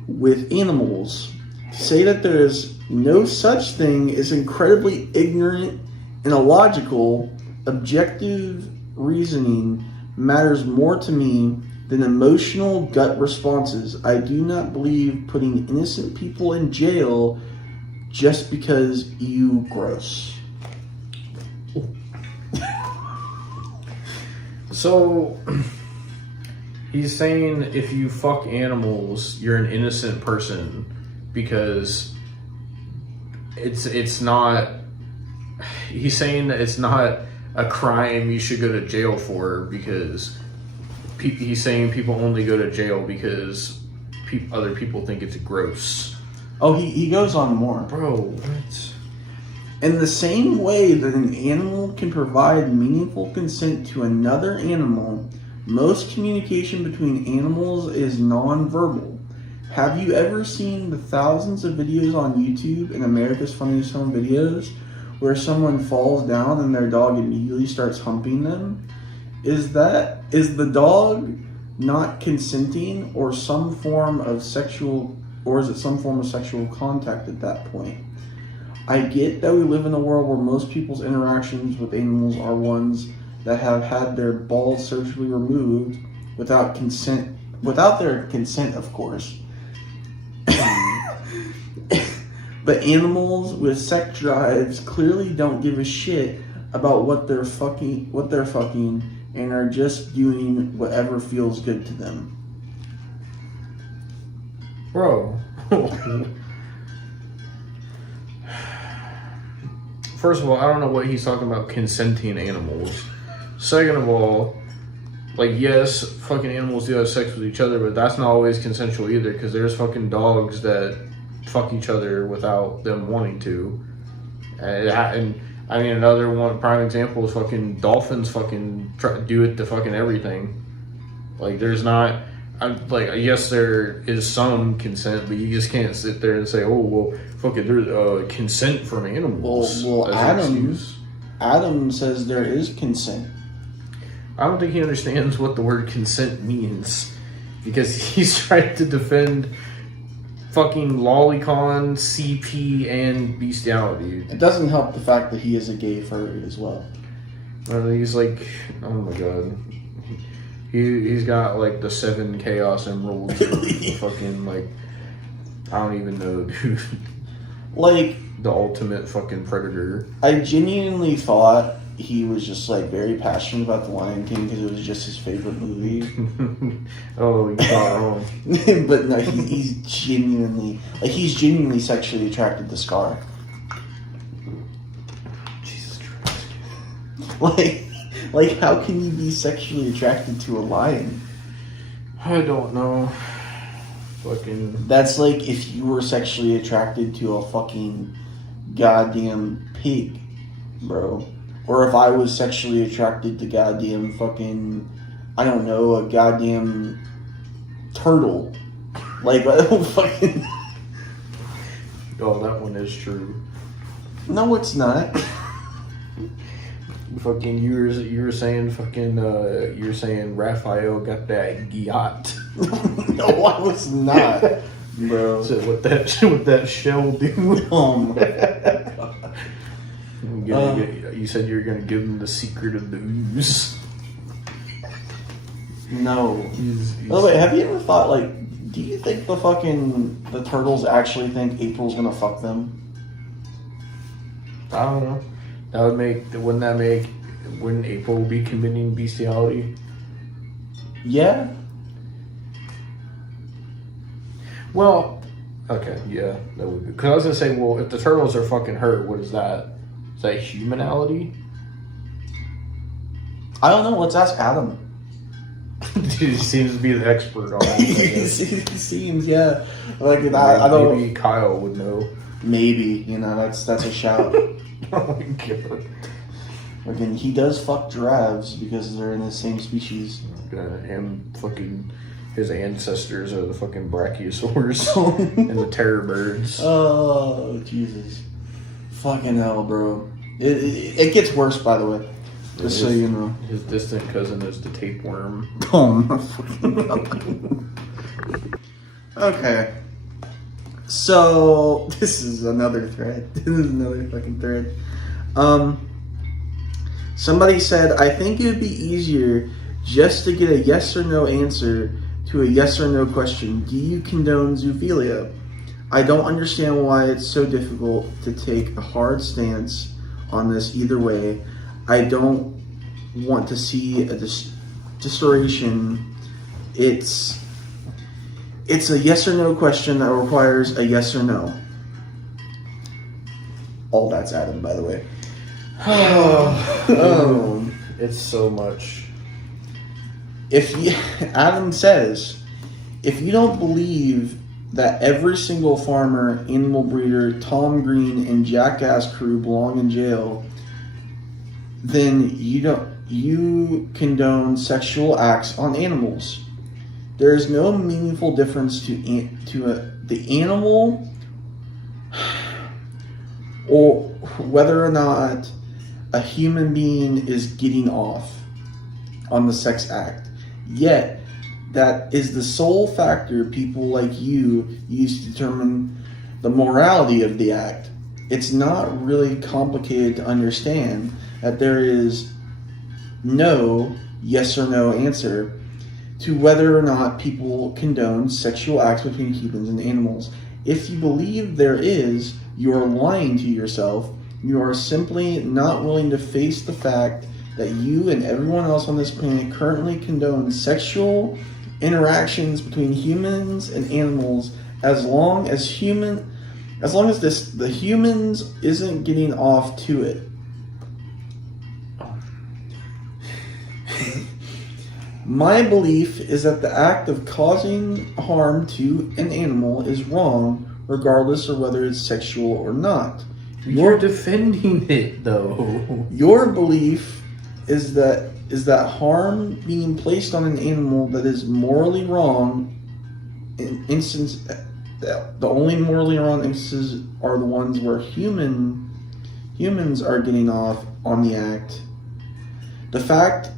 with animals. To say that there is no such thing is incredibly ignorant and illogical. Objective reasoning matters more to me than emotional gut responses. I do not believe putting innocent people in jail just because you gross. So, he's saying if you fuck animals, you're an innocent person because it's not. He's saying that it's not a crime you should go to jail for because he's saying people only go to jail because other people think it's gross. Oh, he goes on more. Bro, what? In the same way that an animal can provide meaningful consent to another animal, most communication between animals is nonverbal. Have you ever seen the thousands of videos on YouTube and America's Funniest Home Videos where someone falls down and their dog immediately starts humping them? Is the dog not consenting or is it some form of sexual contact at that point? I get that we live in a world where most people's interactions with animals are ones that have had their balls surgically removed without their consent, of course. But animals with sex drives clearly don't give a shit about what they're fucking, and are just doing whatever feels good to them. Bro. First of all, I don't know what he's talking about consenting animals. Second of all, like, yes, fucking animals do have sex with each other, but that's not always consensual either, because there's fucking dogs that fuck each other without them wanting to. And I mean, another one prime example is fucking dolphins fucking do it to fucking everything. Like, there's not, yes, there is some consent, but you just can't sit there and say, oh, well, fucking, there's consent from animals. Well, Adam says there is consent. I don't think he understands what the word consent means, because he's trying to defend fucking lolicon, CP, and bestiality. It doesn't help the fact that he is a gay furry as well. And he's like, oh my god. He's got like the 7 Chaos Emeralds. Fucking like, I don't even know, dude. Like, the ultimate fucking predator. I genuinely thought he was just like very passionate about The Lion King because it was just his favorite movie. Oh, you got wrong. But no, he's genuinely sexually attracted to Scar. Jesus Christ. Like, how can you be sexually attracted to a lion? I don't know. Fucking. That's like if you were sexually attracted to a fucking goddamn pig, bro. Or if I was sexually attracted to goddamn fucking I don't know, a goddamn turtle. Like, I don't fucking... Oh, that one is true. No, it's not. Fucking, you were saying fucking, you were saying Raphael got that yacht. No, I was not, bro. So what that shell do? Oh my God. You said you were gonna give him the secret of the ooze. No. By the way, have you ever thought, like, do you think the turtles actually think April's gonna fuck them? I don't know. Wouldn't April be committing bestiality? Yeah. Well, okay, yeah, that would be. Because I was gonna say, well, if the turtles are fucking hurt, what is that? Is that humanality? I don't know. Let's ask Adam. He seems to be the expert on it. It seems, yeah. Like I don't. Maybe Kyle would know. Maybe, that's a shout. Oh my god. Again, he does fuck giraffes because they're in the same species. And fucking his ancestors are the fucking brachiosaurs and the terror birds. Oh Jesus! Fucking hell, bro. It gets worse, by the way. Just so you know. His distant cousin is the tapeworm. Oh my fucking god. Okay. So this is another thread. This is another fucking thread. Somebody said, I think it would be easier just to get a yes or no answer to a yes or no question. Do you condone zoophilia? I don't understand why it's so difficult to take a hard stance on this either way. I don't want to see a distortion. It's a yes or no question that requires a yes or no. All that's Adam, by the way. It's so much. Adam says, if you don't believe that every single farmer, animal breeder, Tom Green, and jackass crew belong in jail, then you condone sexual acts on animals. There is no meaningful difference to the animal or whether or not a human being is getting off on the sex act. Yet, that is the sole factor people like you use to determine the morality of the act. It's not really complicated to understand that there is no yes or no answer to whether or not people condone sexual acts between humans and animals. If you believe there is, you are lying to yourself. You are simply not willing to face the fact that you and everyone else on this planet currently condone sexual interactions between humans and animals as long as the humans isn't getting off to it. My belief is that the act of causing harm to an animal is wrong, regardless of whether it's sexual or not. You're defending it, though. Your belief is that harm being placed on an animal that is morally wrong. The only morally wrong instances are the ones where humans are getting off on the act. The fact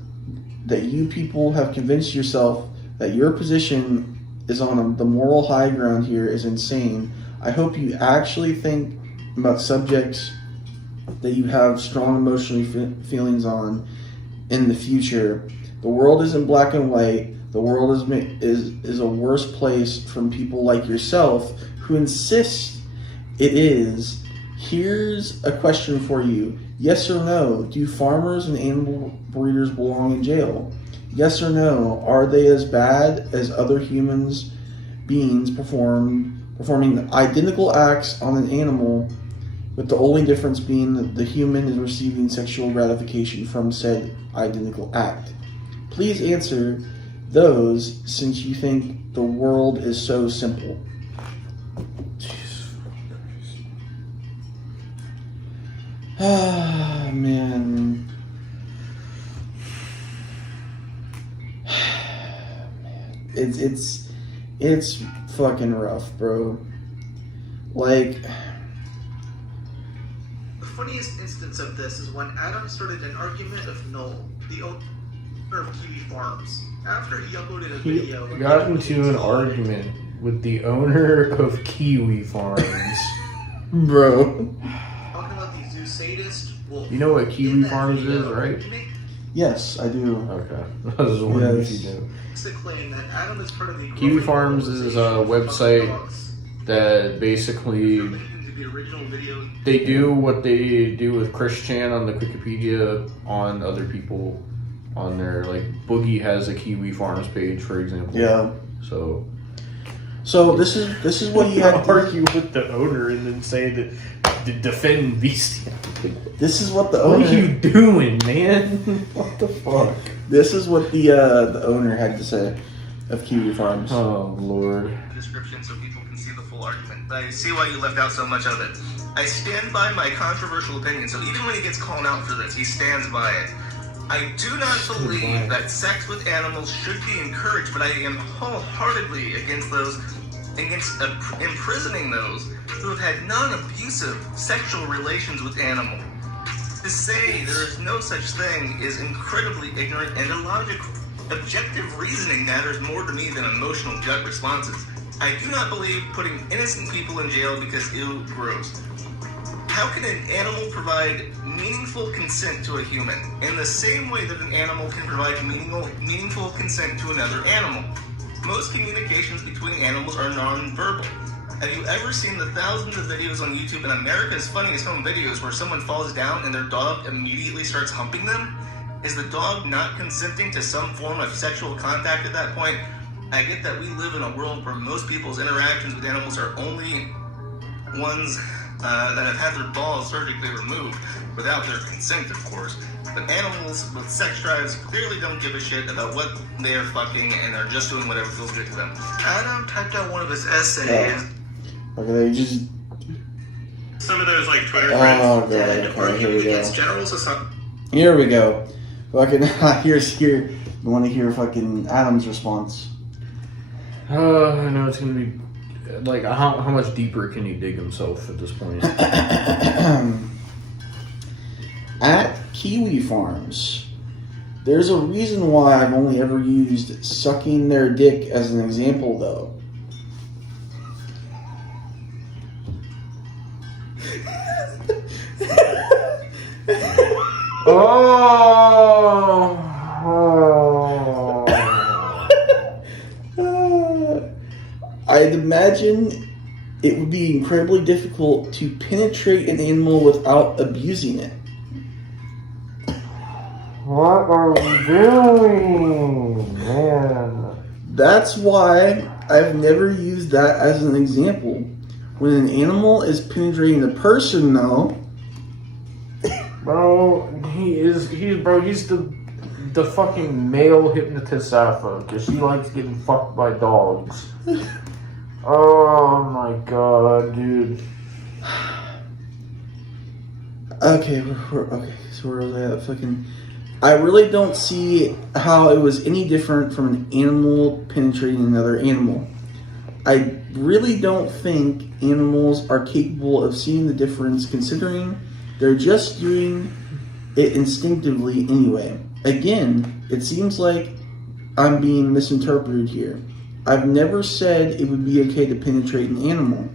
that you people have convinced yourself that your position is on the moral high ground here is insane. I hope you actually think about subjects that you have strong emotional feelings on in the future. The world isn't black and white. The world is a worse place from people like yourself who insist it is. Here's a question for you. Yes or no, do farmers and animal breeders belong in jail? Yes or no, are they as bad as other beings performing identical acts on an animal, with the only difference being that the human is receiving sexual gratification from said identical act? Please answer those, since you think the world is so simple. Ah, man. It's fucking rough, bro. Like, The funniest instance of this is when Adam started an argument with Noel, the owner of Kiwi Farms, after he uploaded a He video. got into an argument with the owner of Kiwi Farms. bro. Talking about the zoo sadist. Well, You know what in Kiwi that Farms video, is, right? He Yes, I do. Okay. I was wondering if Yes. you knew. makes the claim that Adam is part of the Kiwi growing Farms is a organization website of dogs. that basically Relating to the original videos. they do what they do with Chris Chan on the Wikipedia on other people on there. Like Boogie has a Kiwi Farms page, for example. Yeah. So So this is what you have to argue with the owner and then say that defend Beastie. This is what the What owner. are you doing, man? What the fuck? This is what the owner had to say of Kiwi Farms. Oh Lord. Description so people can see the full argument. I see why you left out so much of it. I stand by my controversial opinion, so even when he gets called out for this, he stands by it. I do not believe that sex with animals should be encouraged, but I am wholeheartedly against imprisoning those who have had non-abusive sexual relations with animals. To say there is no such thing is incredibly ignorant, and illogical. Objective reasoning matters more to me than emotional gut responses. I do not believe putting innocent people in jail because ew, gross. How can an animal provide meaningful consent to a human in the same way that an animal can provide meaningful consent to another animal? Most communications between animals are non-verbal. Have you ever seen the thousands of videos on YouTube and America's Funniest Home Videos where someone falls down and their dog immediately starts humping them? Is the dog not consenting to some form of sexual contact at that point? I get that we live in a world where most people's interactions with animals are only ones that have had their balls surgically removed, without their consent, of course. But animals with sex drives clearly don't give a shit about what they are fucking and are just doing whatever feels good to them. Adam typed out one of his essays. Yeah. Okay, they just. Some of those like Twitter Oh threads. god. And Okay, here arguing we go. against general society. Here we go. Fucking here's here. You want to hear fucking Adam's response? I know it's gonna be like how much deeper can he dig himself at this point? At Kiwi Farms, there's a reason why I've only ever used sucking their dick as an example, though. I'd imagine it would be incredibly difficult to penetrate an animal without abusing it. What are we doing, man? That's why I've never used that as an example. When an animal is penetrating a person, though, Bro, he's the fucking male hypnotist alpha because she likes getting fucked by dogs. Oh my god, dude. okay, so we're at fucking. I really don't see how it was any different from an animal penetrating another animal. I really don't think animals are capable of seeing the difference, considering they're just doing it instinctively anyway. Again, it seems like I'm being misinterpreted here. I've never said it would be okay to penetrate an animal.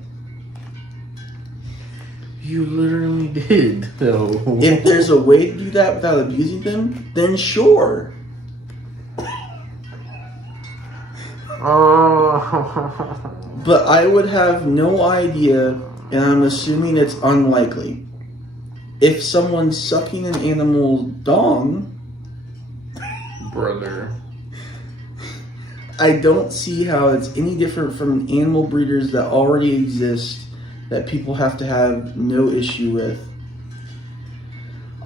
You literally did, though. If there's a way to do that without abusing them, then sure. But I would have no idea, and I'm assuming it's unlikely. If someone's sucking an animal's dong, brother. I don't see how it's any different from animal breeders that already exist that people have to have no issue with.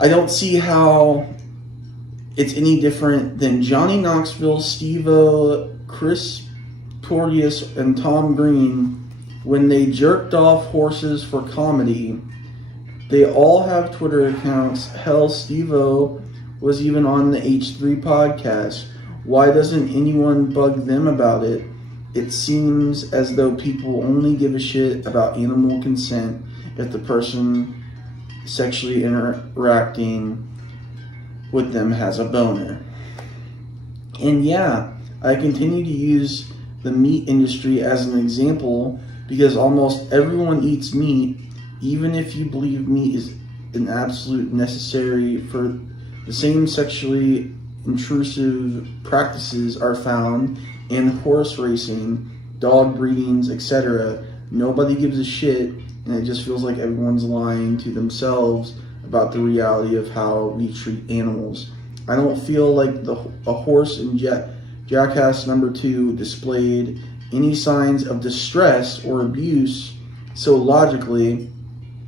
I don't see how it's any different than Johnny Knoxville, Steve-O, Chris Porteous, and Tom Green when they jerked off horses for comedy. They all have Twitter accounts. Hell, Steve-O was even on the H3 podcast. Why doesn't anyone bug them about it? It seems as though people only give a shit about animal consent if the person sexually interacting with them has a boner. And yeah, I continue to use the meat industry as an example because almost everyone eats meat, even if you believe meat is an absolute necessary for the same sexually intrusive practices are found in horse racing, dog breedings, etc. Nobody gives a shit, and it just feels like everyone's lying to themselves about the reality of how we treat animals. I don't feel like a horse in Jackass number 2 displayed any signs of distress or abuse, so logically,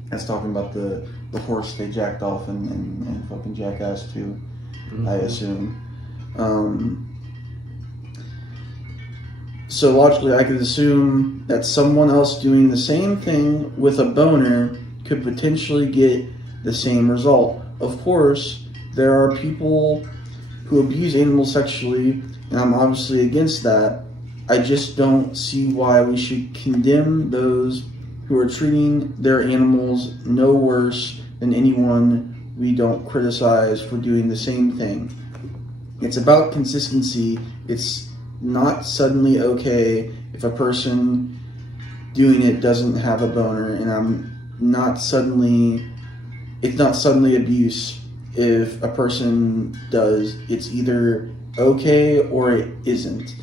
that's talking about the horse they jacked off in fucking Jackass 2, I assume. So logically, I could assume that someone else doing the same thing with a boner could potentially get the same result. Of course, there are people who abuse animals sexually, and I'm obviously against that. I just don't see why we should condemn those who are treating their animals no worse than anyone we don't criticize for doing the same thing. It's about consistency. It's not suddenly okay if a person doing it doesn't have a boner, and it's not suddenly abuse if a person does. It's either okay or it isn't.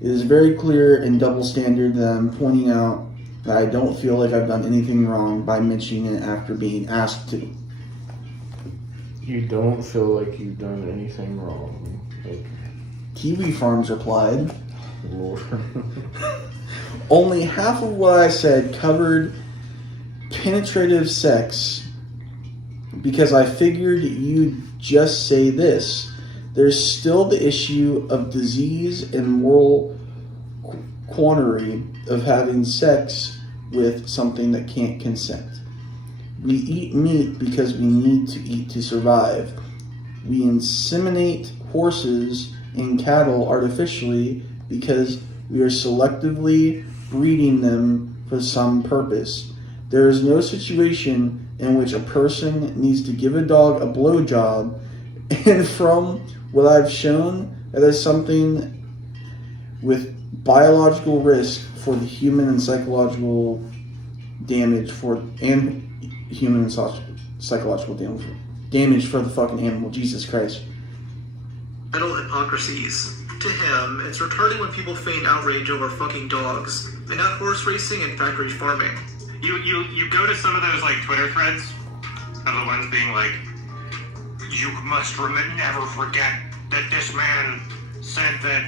It is very clear and double standard that I'm pointing out that I don't feel like I've done anything wrong by mentioning it after being asked to. You don't feel like you've done anything wrong. Like, Kiwi Farms replied, Lord. only half of what I said covered penetrative sex because I figured you'd just say this. There's still the issue of disease and moral quandary of having sex with something that can't consent. We eat meat because we need to eat to survive. We inseminate horses and cattle artificially because we are selectively breeding them for some purpose. There is no situation in which a person needs to give a dog a blowjob, and from what I've shown, that is something with biological risk for the human and psychological damage psychological damage for the fucking animal. Jesus Christ. Metal hypocrisies. To him, it's retarded when people feign outrage over fucking dogs, and not horse racing and factory farming. You go to some of those like Twitter threads of the ones being like, you must never forget that this man said that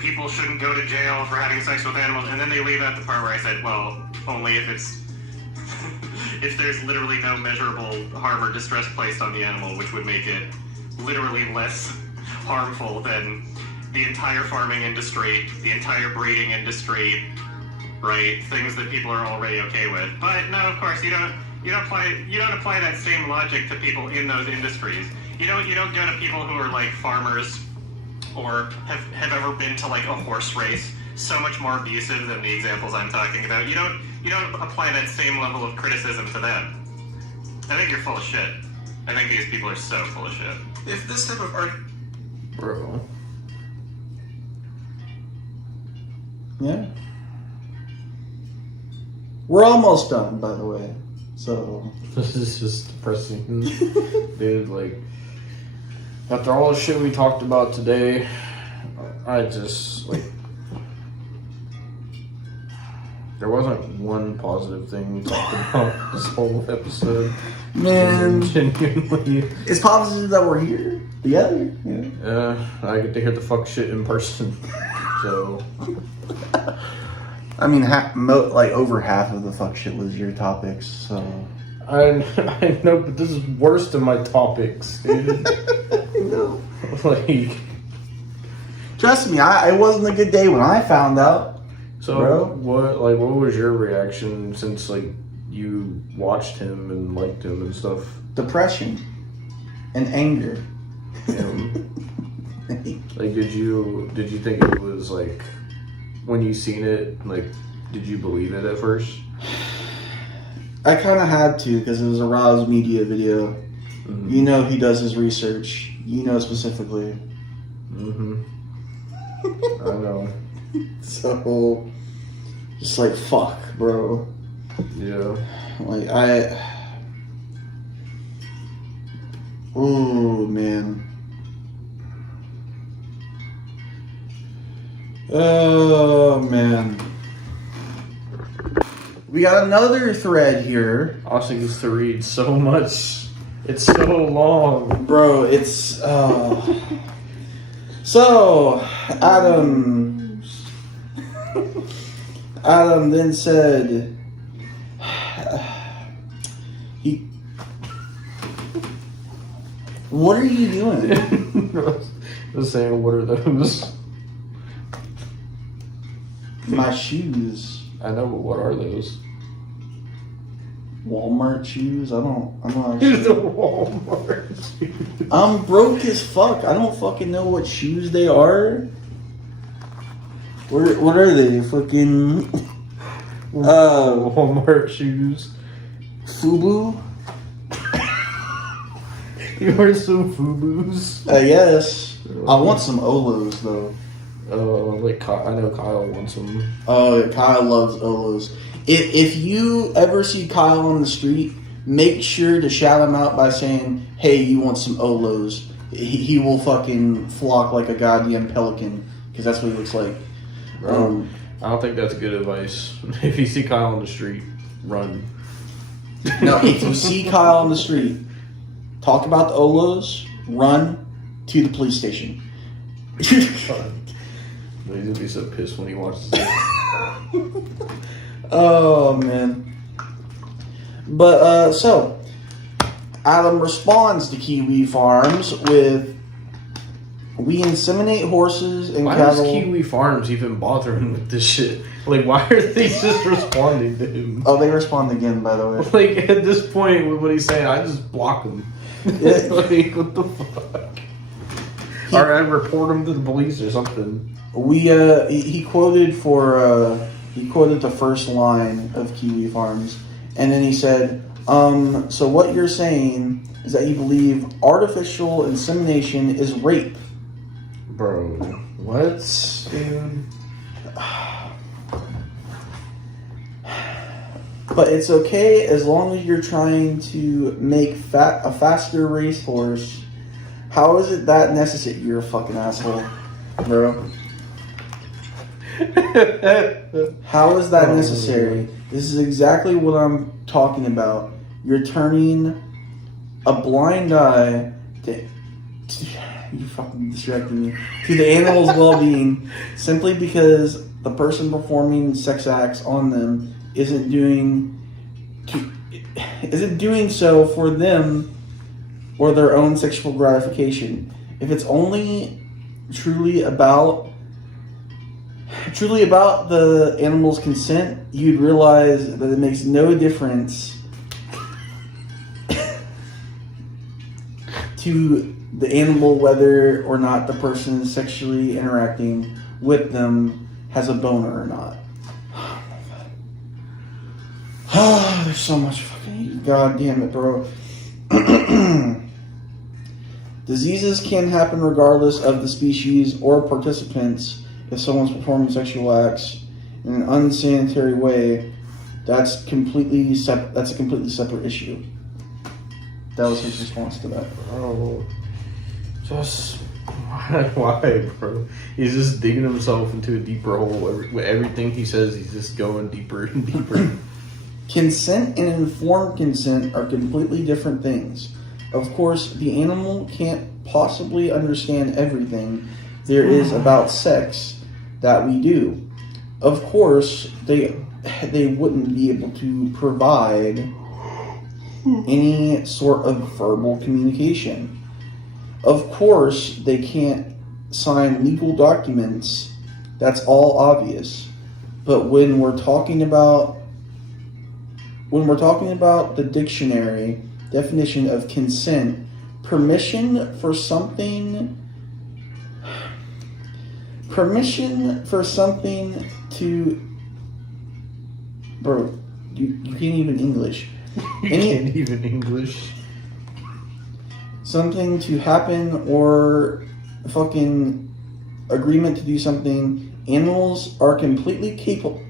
people shouldn't go to jail for having sex with animals, and then they leave out the part where I said, well, only if it's if there's literally no measurable harm or distress placed on the animal, which would make it literally less harmful than the entire farming industry, the entire breeding industry, right? Things that people are already okay with. But no, of course, you don't apply that same logic to people in those industries. You don't go to people who are like farmers or have ever been to like a horse race, so much more abusive than the examples I'm talking about. You don't apply that same level of criticism to them. I think you're full of shit. I think these people are so full of shit. If this type of art... Bro. Yeah. We're almost done, by the way. So This is just depressing. Dude, like, after all the shit we talked about today, I just, like, there wasn't one positive thing we talked about this whole episode. man, Genuinely. it's positive that we're here together. Yeah. I get to hear the fuck shit in person. So, I mean, over half of the fuck shit was your topics. So I know, but this is worse than my topics, dude. I know. Like, Trust me, it wasn't a good day when I found out. so Bro? what was your reaction since, like, you watched him and liked him and stuff? Depression and anger. And Like, did you think it was like when you seen it? Like, did you believe it at first? I kind of had to because it was a Rouse Media video. Mm-hmm. You know he does his research. You know specifically. Mm-hmm. I know. So, just like, fuck, bro. Yeah. Like, oh, man. Oh, man. We got another thread here. Austin gets to read so much. It's so long. Bro, it's... So, Adam then said... What are you doing? I was saying, what are those? My shoes. I know, but what are those? Walmart shoes? I'm not It's a sure. Walmart shoes. I'm broke as fuck. I don't fucking know what shoes they are. What are they? Fucking Walmart shoes. FUBU? You wear some FUBUs? Yes. I want some Olos though. Like I know Kyle wants them. Oh, Kyle loves Olos. If you ever see Kyle on the street, make sure to shout him out by saying, "Hey, you want some Olos?" He will fucking flock like a goddamn pelican because that's what he looks like. I don't think that's good advice. If you see Kyle on the street, run. No, if you see Kyle on the street, talk about the Olos, run to the police station. He's gonna be so pissed when he watches this. Oh, man. But, so, Adam responds to Kiwi Farms with, "We inseminate horses and why cattle." does Kiwi Farms even bother him with this shit? Like, why are they just responding to him? Oh, they respond again, by the way. Like, at this point, with what he's saying, I just block him. Yeah. Like, what the fuck? Or I report him to the police or something. He quoted the first line of Kiwi Farms, and then he said, so what you're saying is that you believe artificial insemination is rape. Bro, what? Dude? But it's okay as long as you're trying to make a faster racehorse. How is it that necessary? You're a fucking asshole, bro. How is that necessary? This is exactly what I'm talking about. You're turning a blind eye to you fucking distracting me, to the animal's well-being simply because the person performing sex acts on them isn't doing so for them or their own sexual gratification. If it's only truly about the animal's consent, you'd realize that it makes no difference to the animal whether or not the person sexually interacting with them has a boner or not. Oh, there's so much fucking... God damn it, bro. Diseases can happen regardless of the species or participants. If someone's performing sexual acts in an unsanitary way, that's a completely separate issue. That was his response to that. Oh, just why, bro? He's just digging himself into a deeper hole. With everything he says, he's just going deeper and deeper. Consent and informed consent are completely different things. Of course, the animal can't possibly understand everything there is about sex that we do. Of course, they wouldn't be able to provide any sort of verbal communication. Of course, they can't sign legal documents. That's all obvious. But when we're talking about the dictionary definition of consent, permission for something Permission for something to... Bro, you can't even English. Can't even English. Something to happen or fucking agreement to do something. Animals are completely capable.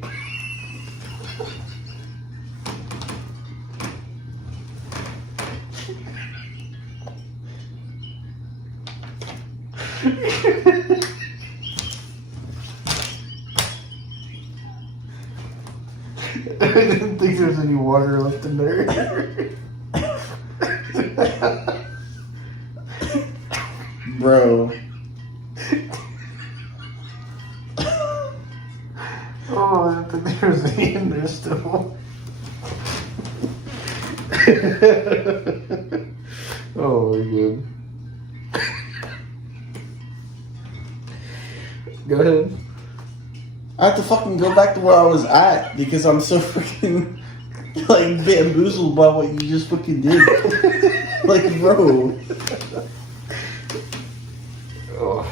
I didn't think there was any water left in there. Bro. Oh, I didn't think there was any in there still. Oh my god. Go ahead. I have to fucking go back to where I was at because I'm so freaking like bamboozled by what you just fucking did. Like, bro. Oh.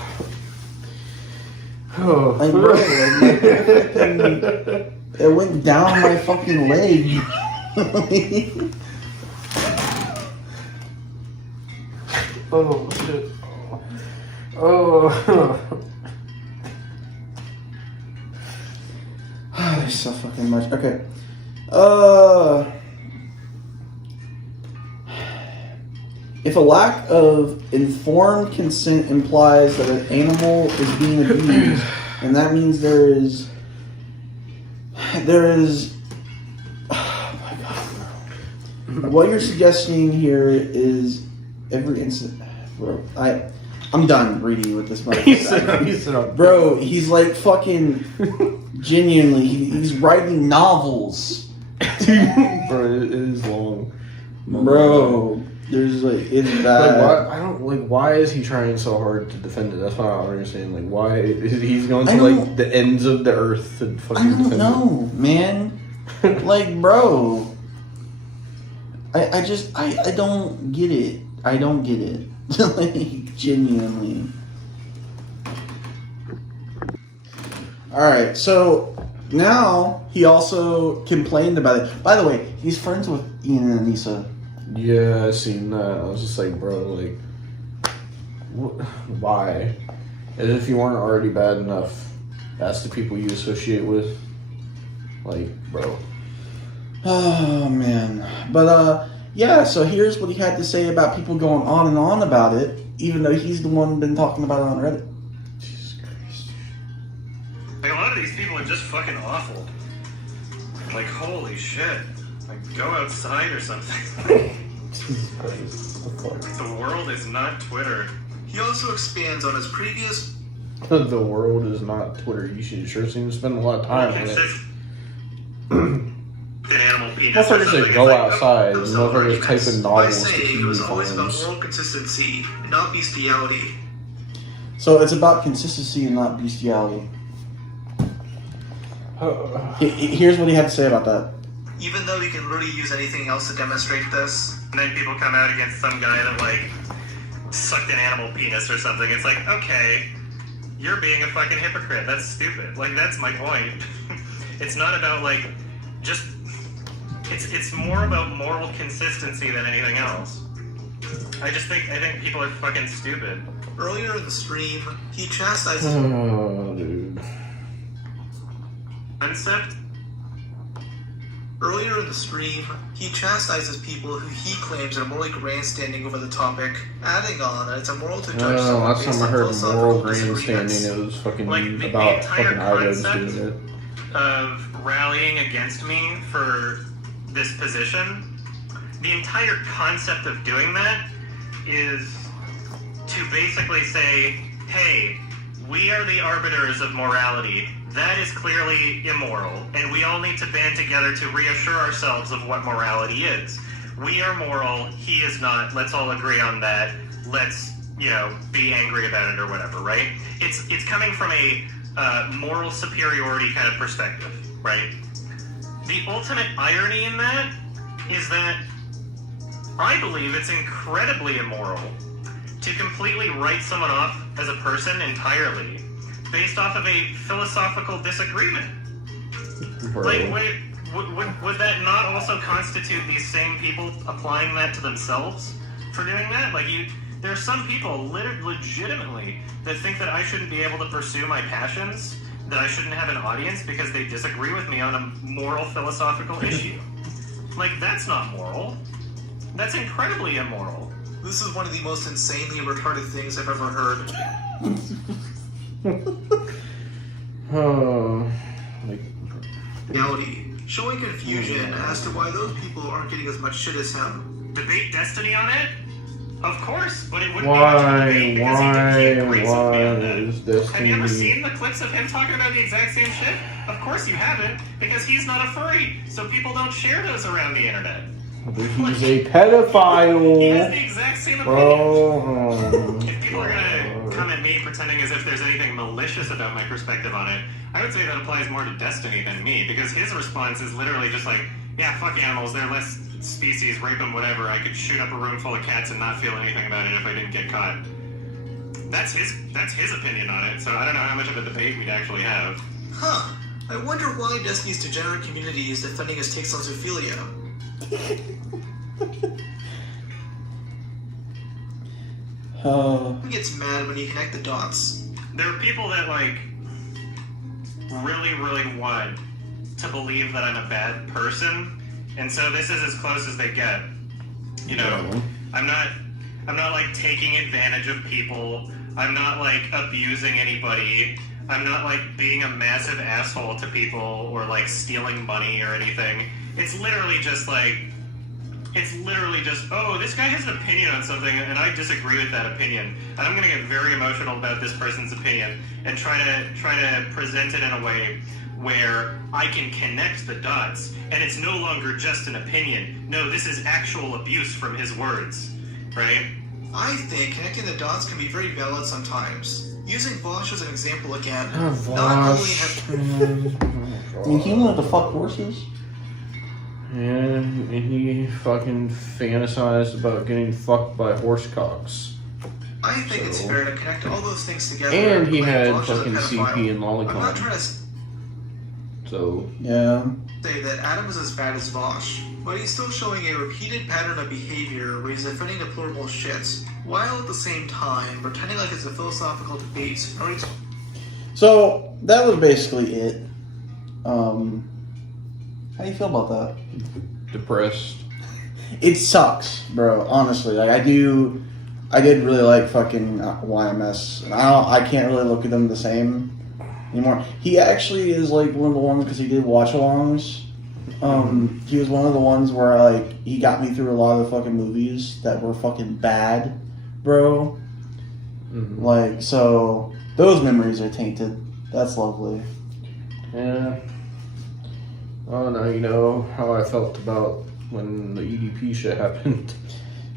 Oh. Like, bro, like, it went down my fucking leg. Oh shit. Oh. There's so fucking much. Okay. If a lack of informed consent implies that an animal is being abused, and that means there is. Oh my god, bro. What you're suggesting here is every incident. Bro, I'm done reading with this motherfucker. Bro, he's like fucking genuinely, he's writing novels. Bro, it is long. Bro, there's like, it's bad. Like, why, I don't, like, why is he trying so hard to defend it? That's what I don't understand. Like, why is he's going to, like, the ends of the earth to fucking defend it? I don't know, man. Like, bro. I don't get it. I don't get it. Like, genuinely. Alright, so now he also complained about it. By the way, he's friends with Ian and Anissa. Yeah, I seen that. I was just like, bro, like, why? As if you weren't already bad enough. That's the people you associate with. Like, bro. Oh, man. But, yeah, so here's what he had to say about people going on and on about it, even though he's the one been talking about it on Reddit. Jesus Christ. Like, a lot of these people are just fucking awful. Like, holy shit. Like, go outside or something. Jesus Christ. What the fuck? The world is not Twitter. He also expands on his previous. The world is not Twitter. You should sure seem to spend a lot of time on it. An animal penis. Motherfuckers just go outside. Those Motherfuckers type in by novels to saying keep it was always about farms. moral consistency, not bestiality. So it's about consistency and not bestiality. Here's what he had to say about that. Even though you can literally use anything else to demonstrate this. And then people come out against some guy that, like, sucked an animal penis or something. It's like, okay, you're being a fucking hypocrite. That's stupid. Like, that's my point. It's not about, like, just... It's more about moral consistency than anything else. I think people are fucking stupid. Earlier in the stream, he chastised. Oh, dude. Concept? Earlier in the stream, he chastises people who he claims are morally grandstanding over the topic, adding on that it's immoral to judge Oh, someone last based time I on heard philosophical moral grandstanding, disagreements. it was fucking Like, the about entire fucking items concept doing it. of rallying against me for this position, the entire concept of doing that is to basically say, hey, we are the arbiters of morality. That is clearly immoral, and we all need to band together to reassure ourselves of what morality is. We are moral, he is not. Let's all agree on that. Let's, be angry about it or whatever, right? It's coming from a moral superiority kind of perspective, right? The ultimate irony in that is that I believe it's incredibly immoral to completely write someone off as a person entirely based off of a philosophical disagreement. Bro. Like, wait, would that not also constitute these same people applying that to themselves for doing that? Like, there are some people legitimately that think that I shouldn't be able to pursue my passions, that I shouldn't have an audience because they disagree with me on a moral philosophical issue. Like, that's not moral. That's incredibly immoral. This is one of the most insanely retarded things I've ever heard. Oh, like, Reality, showing confusion as to why those people aren't getting as much shit as him. Debate Destiny on it? Of course, but it wouldn't be much of a debate because he agrees with me on that. is Destiny? Have you ever seen the clips of him talking about the exact same shit? Of course you haven't, because he's not a furry, so people don't share those around the internet. He's a pedophile. He has the exact same opinion. Bro. If people are gonna come at me pretending as if there's anything malicious about my perspective on it, I would say that applies more to Destiny than me, because his response is literally just like, yeah, fuck animals, they're less species, rape them, whatever. I could shoot up a room full of cats and not feel anything about it if I didn't get caught. That's his opinion on it, so I don't know how much of a debate we'd actually have. Huh. I wonder why Destiny's degenerate community is defending his takes on zoophilia. Who gets mad when you connect the dots? There are people that, like, really, really want to believe that I'm a bad person, and so this is as close as they get. You know, I'm not like taking advantage of people. I'm not like abusing anybody. I'm not like being a massive asshole to people or like stealing money or anything. It's literally just, oh, this guy has an opinion on something and I disagree with that opinion. And I'm gonna get very emotional about this person's opinion and try to present it in a way where I can connect the dots, and it's no longer just an opinion. No, this is actual abuse from his words, right? I think connecting the dots can be very valid sometimes. Using Vosh as an example again, not only have... I mean, he wanted to fuck horses. Yeah, and he fucking fantasized about getting fucked by horse cocks. I think it's fair to connect all those things together. And he like had Vosh as a fucking pedophile. CP and I'm not lolicon. trying to So, Yeah. say that Adam is as bad as Vosh, but he's still showing a repeated pattern of behavior where he's defending deplorable shit, while at the same time pretending like it's a philosophical debate. So that was basically it. How do you feel about that? depressed. It sucks, bro. Honestly, like I did really like fucking YMS, and I can't really look at them the same anymore. He actually is like one of the ones because he did watch-alongs. He was one of the ones where like he got me through a lot of the fucking movies that were fucking bad, bro. Mm-hmm. Like, so those memories are tainted. That's lovely. Yeah. Oh, now you know how I felt about when the EDP shit happened.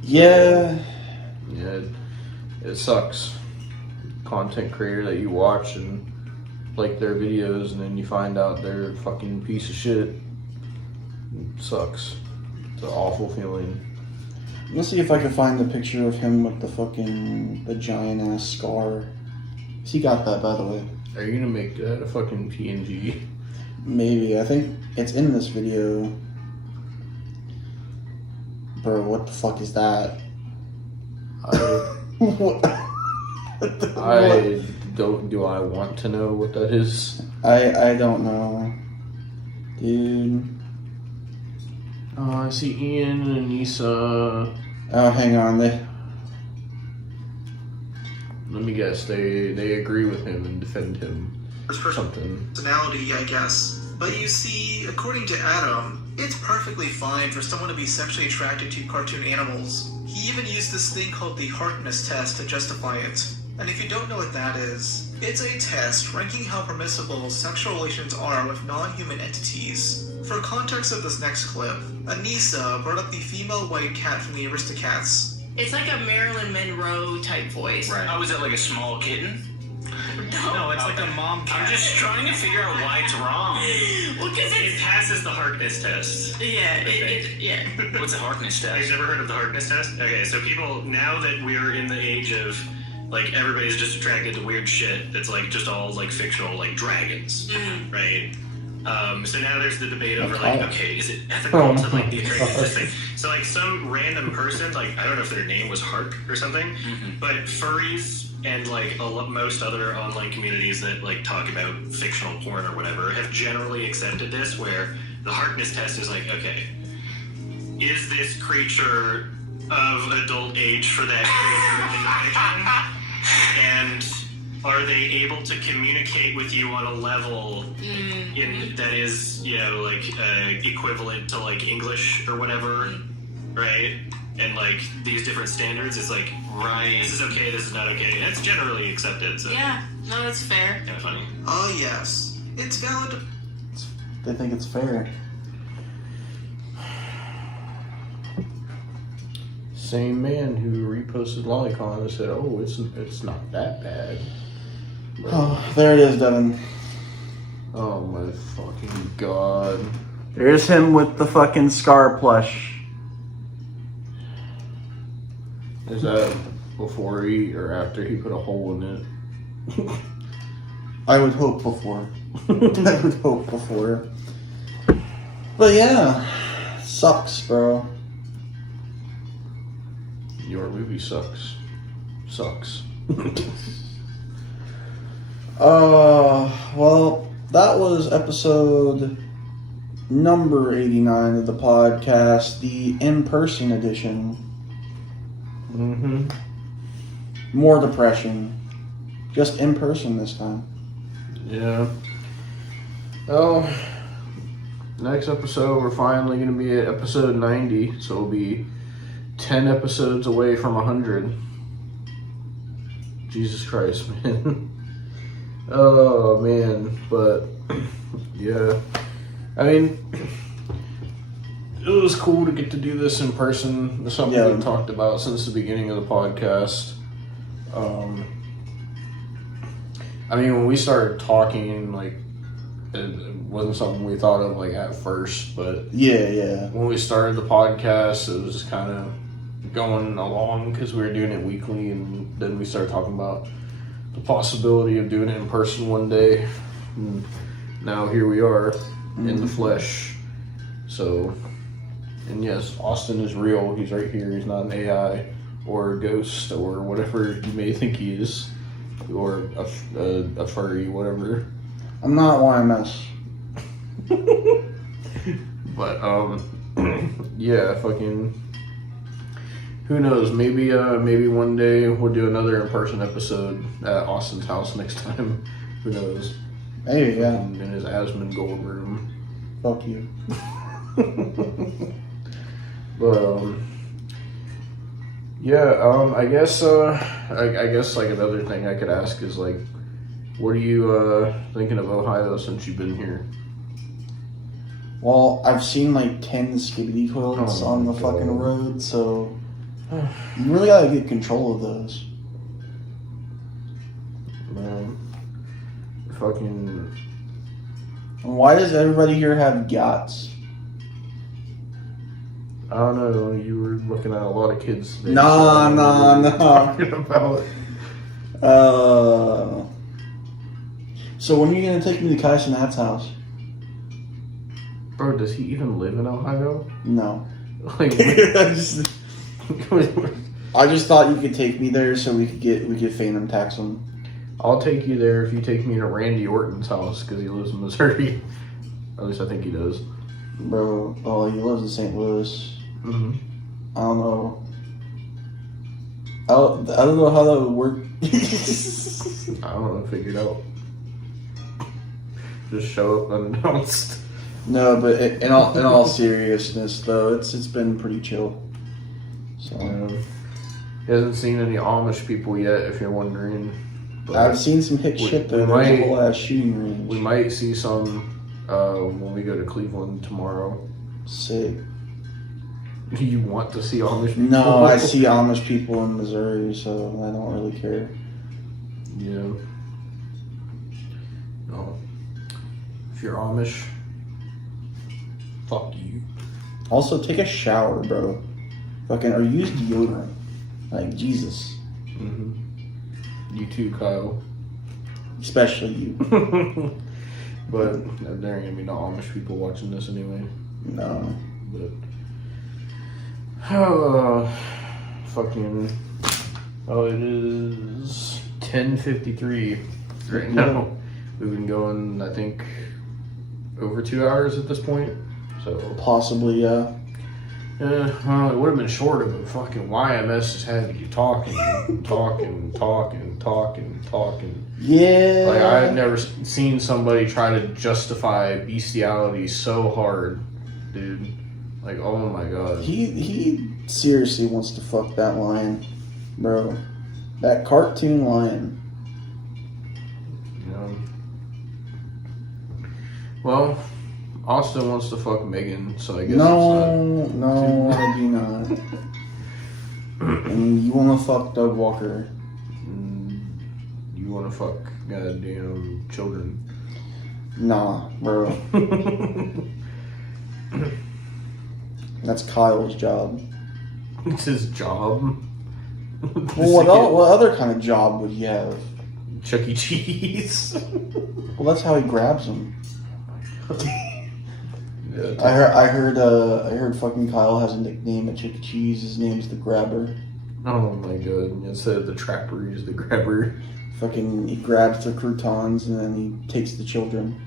Yeah. Yeah, it sucks. Content creator that you watch and like their videos, and then you find out they're a fucking piece of shit. It sucks. It's an awful feeling. Let's see if I can find the picture of him with the giant ass scar. He got that, by the way. Are you gonna make that a fucking PNG? Maybe. I think it's in this video. Bro, what the fuck is that? What? Do I want to know what that is? I don't know. Dude. Oh, I see Ian and Anissa. Oh, hang on. Let me guess, they agree with him and defend him. Something. Personality, I guess. But you see, according to Adam, it's perfectly fine for someone to be sexually attracted to cartoon animals. He even used this thing called the Harkness test to justify it. And if you don't know what that is, it's a test ranking how permissible sexual relations are with non-human entities. For context of this next clip, Anissa brought up the female white cat from the Aristocats. It's like a Marilyn Monroe type voice. Right. Oh, is it like a small kitten? No, it's like a mom cat. I'm just trying to figure out why it's wrong. Well, because It passes the Harkness test. yeah, yeah. What's a Harkness Have test? you never heard of the Harkness test? Okay, so people, now that we're in the age of like everybody's just attracted to weird shit that's like just all like fictional, like dragons, right? So now there's the debate over like, okay, is it ethical to like be attracted to this thing? So like some random person, like I don't know if their name was Hark or something, but furries and like most other online communities that like talk about fictional porn or whatever have generally accepted this, where the Harkness test is like, okay, is this creature of adult age for that creature in the fiction? And are they able to communicate with you on a level that is, you know, like equivalent to like English or whatever, right? And like these different standards is like, right, this is okay, this is not okay. And it's generally accepted. So yeah, no, that's fair. Kind of funny. Oh yes, it's valid. They think it's fair. Same man who reposted Lolicon and said, "Oh, it's not that bad." But, Oh, there it is, Devin. oh my fucking god! There's him with the fucking scar plush. Is that before he or after he put a hole in it? I would hope before. I would hope before. But yeah, sucks, bro. Your movie sucks. Sucks. Well, that was episode number 89 of the podcast, the in-person edition. Mm-hmm. More depression. Just in person this time. Yeah. Well, next episode, we're finally going to be at episode 90, so we'll be 10 episodes away from 100. Jesus Christ, man. Oh, man. But, yeah. I mean, it was cool to get to do this in person. It's something we've talked about since the beginning of the podcast. I mean, when we started talking, like, it wasn't something we thought of, like, at first, but yeah. When we started the podcast, it was kind of going along because we were doing it weekly, and then we started talking about the possibility of doing it in person one day. And now here we are in the flesh. So, and yes, Austin is real. He's right here. He's not an AI or a ghost or whatever you may think he is, or a furry, whatever. I'm not YMS. But yeah, fucking, who knows? Maybe one day we'll do another in-person episode at Austin's house next time. Who knows? Maybe, yeah. In his Asmongold room. Fuck you. But yeah, I guess like another thing I could ask is like, what are you thinking of Ohio since you've been here? Well, I've seen like 10 skibbity toilets on the fucking road, so you really gotta get control of those. Man, fucking. Why does everybody here have yachts? I don't know. You were looking at a lot of kids today. No. Talking about. So when are you gonna take me to Kai Cenat's house? Bro, does he even live in Ohio? No. Like, I just thought you could take me there so we could Phantom tax him. I'll take you there if you take me to Randy Orton's house because he lives in Missouri. At least I think he does. Bro, oh, he lives in St. Louis. Mm-hmm. I don't know. I don't know how that would work. I don't know. Figure it out. Just show up unannounced. No, but in all seriousness, though, it's been pretty chill. So he hasn't seen any Amish people yet, if you're wondering. But I've seen some hit shit though. There's a whole ass shooting range. We might see some when we go to Cleveland tomorrow. Sick. You want to see Amish people? No, I see Amish people in Missouri, so I don't really care. Yeah. No. If you're Amish, fuck you. Also, take a shower, bro. Fucking, or use deodorant. Like, Jesus. Mm-hmm. You too, Kyle. Especially you. But there ain't gonna be no Amish people watching this anyway. No. But fucking. Oh, it is 10:53 right now. We've been going, I think, over 2 hours at this point. So Possibly, yeah. well, it would have been shorter, but fucking YMS just had you talking. Yeah. Like, I had never seen somebody try to justify bestiality so hard, dude. Like, oh my god. He seriously wants to fuck that lion, bro. That cartoon lion. You know? Well, Austin wants to fuck Megan, so I guess No, I do not. And you want to fuck Doug Walker. You want to fuck goddamn children. Nah, bro. That's Kyle's job. It's his job. Well, what other kind of job would he have? Chuck E. Cheese. Well, that's how he grabs them. Yeah, I heard fucking Kyle has a nickname at Chuck E. Cheese. His name's the Grabber. oh my god. Instead of the trapper, he's the grabber. Fucking, he grabs the croutons and then he takes the children.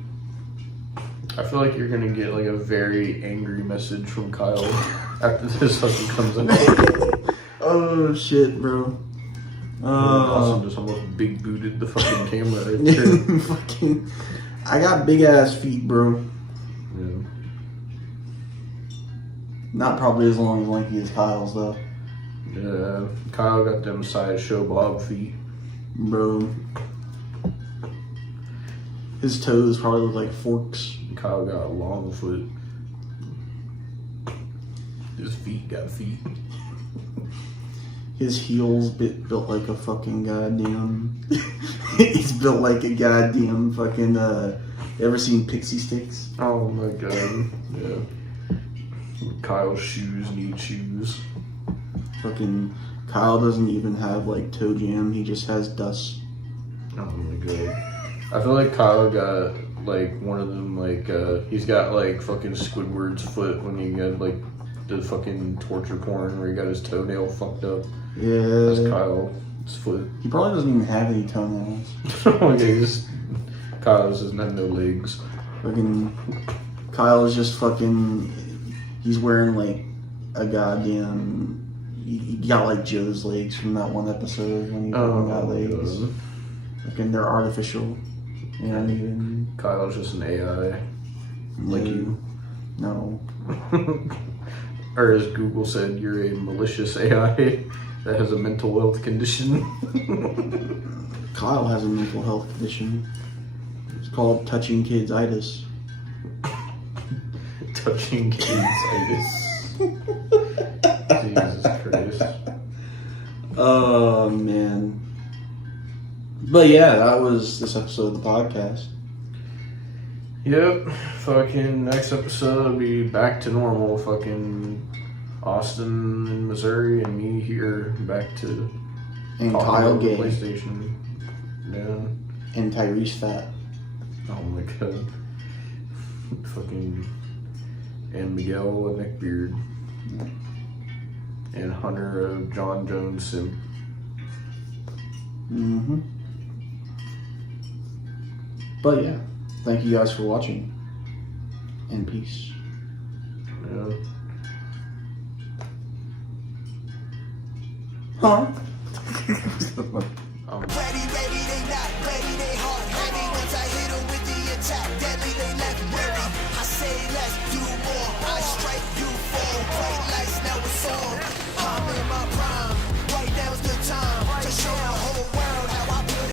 I feel like you're gonna get like a very angry message from Kyle after this fucking comes in. Oh shit, bro. Austin just almost big booted the fucking camera right there. Fucking, I got big ass feet, bro. Yeah. Not probably as long as lanky as Kyle's though, Yeah, Kyle got them sideshow Bob feet. bro. His toes probably look like forks. Kyle got a long foot. His feet got feet. His heels built like a fucking goddamn. He's built like a goddamn fucking. You ever seen Pixie Sticks? Oh my god. Yeah. Kyle's shoes need shoes. Fucking Kyle doesn't even have like toe jam. He just has dust. Oh my god. I feel like Kyle got like one of them, like he's got like fucking Squidward's foot when he got like the fucking torture porn where he got his toenail fucked up. Yeah. That's Kyle's foot. He probably doesn't even have any toenails. Okay, Kyle just doesn't have no legs. Fucking Kyle is just fucking. He's wearing like a goddamn. He got like Joe's legs from that one episode when he got legs. God. Fucking, they're artificial. You know what I mean? Kyle's just an AI. Like you. No. Or as Google said, you're a malicious AI that has a mental health condition. Kyle has a mental health condition. It's called touching kids-itis. Touching kids-itis. Jesus Christ. Oh, man. But yeah, that was this episode of the podcast. Yep. Fucking next episode will be back to normal. Fucking Austin in Missouri and me here back to And talking Kyle about the gay. PlayStation. Yeah. And Tyrese fat. Oh my god. Fucking. And Miguel with neckbeard. And Hunter of John Jones Simp. Mm-hmm. But yeah, thank you guys for watching. And peace. Yeah. Huh?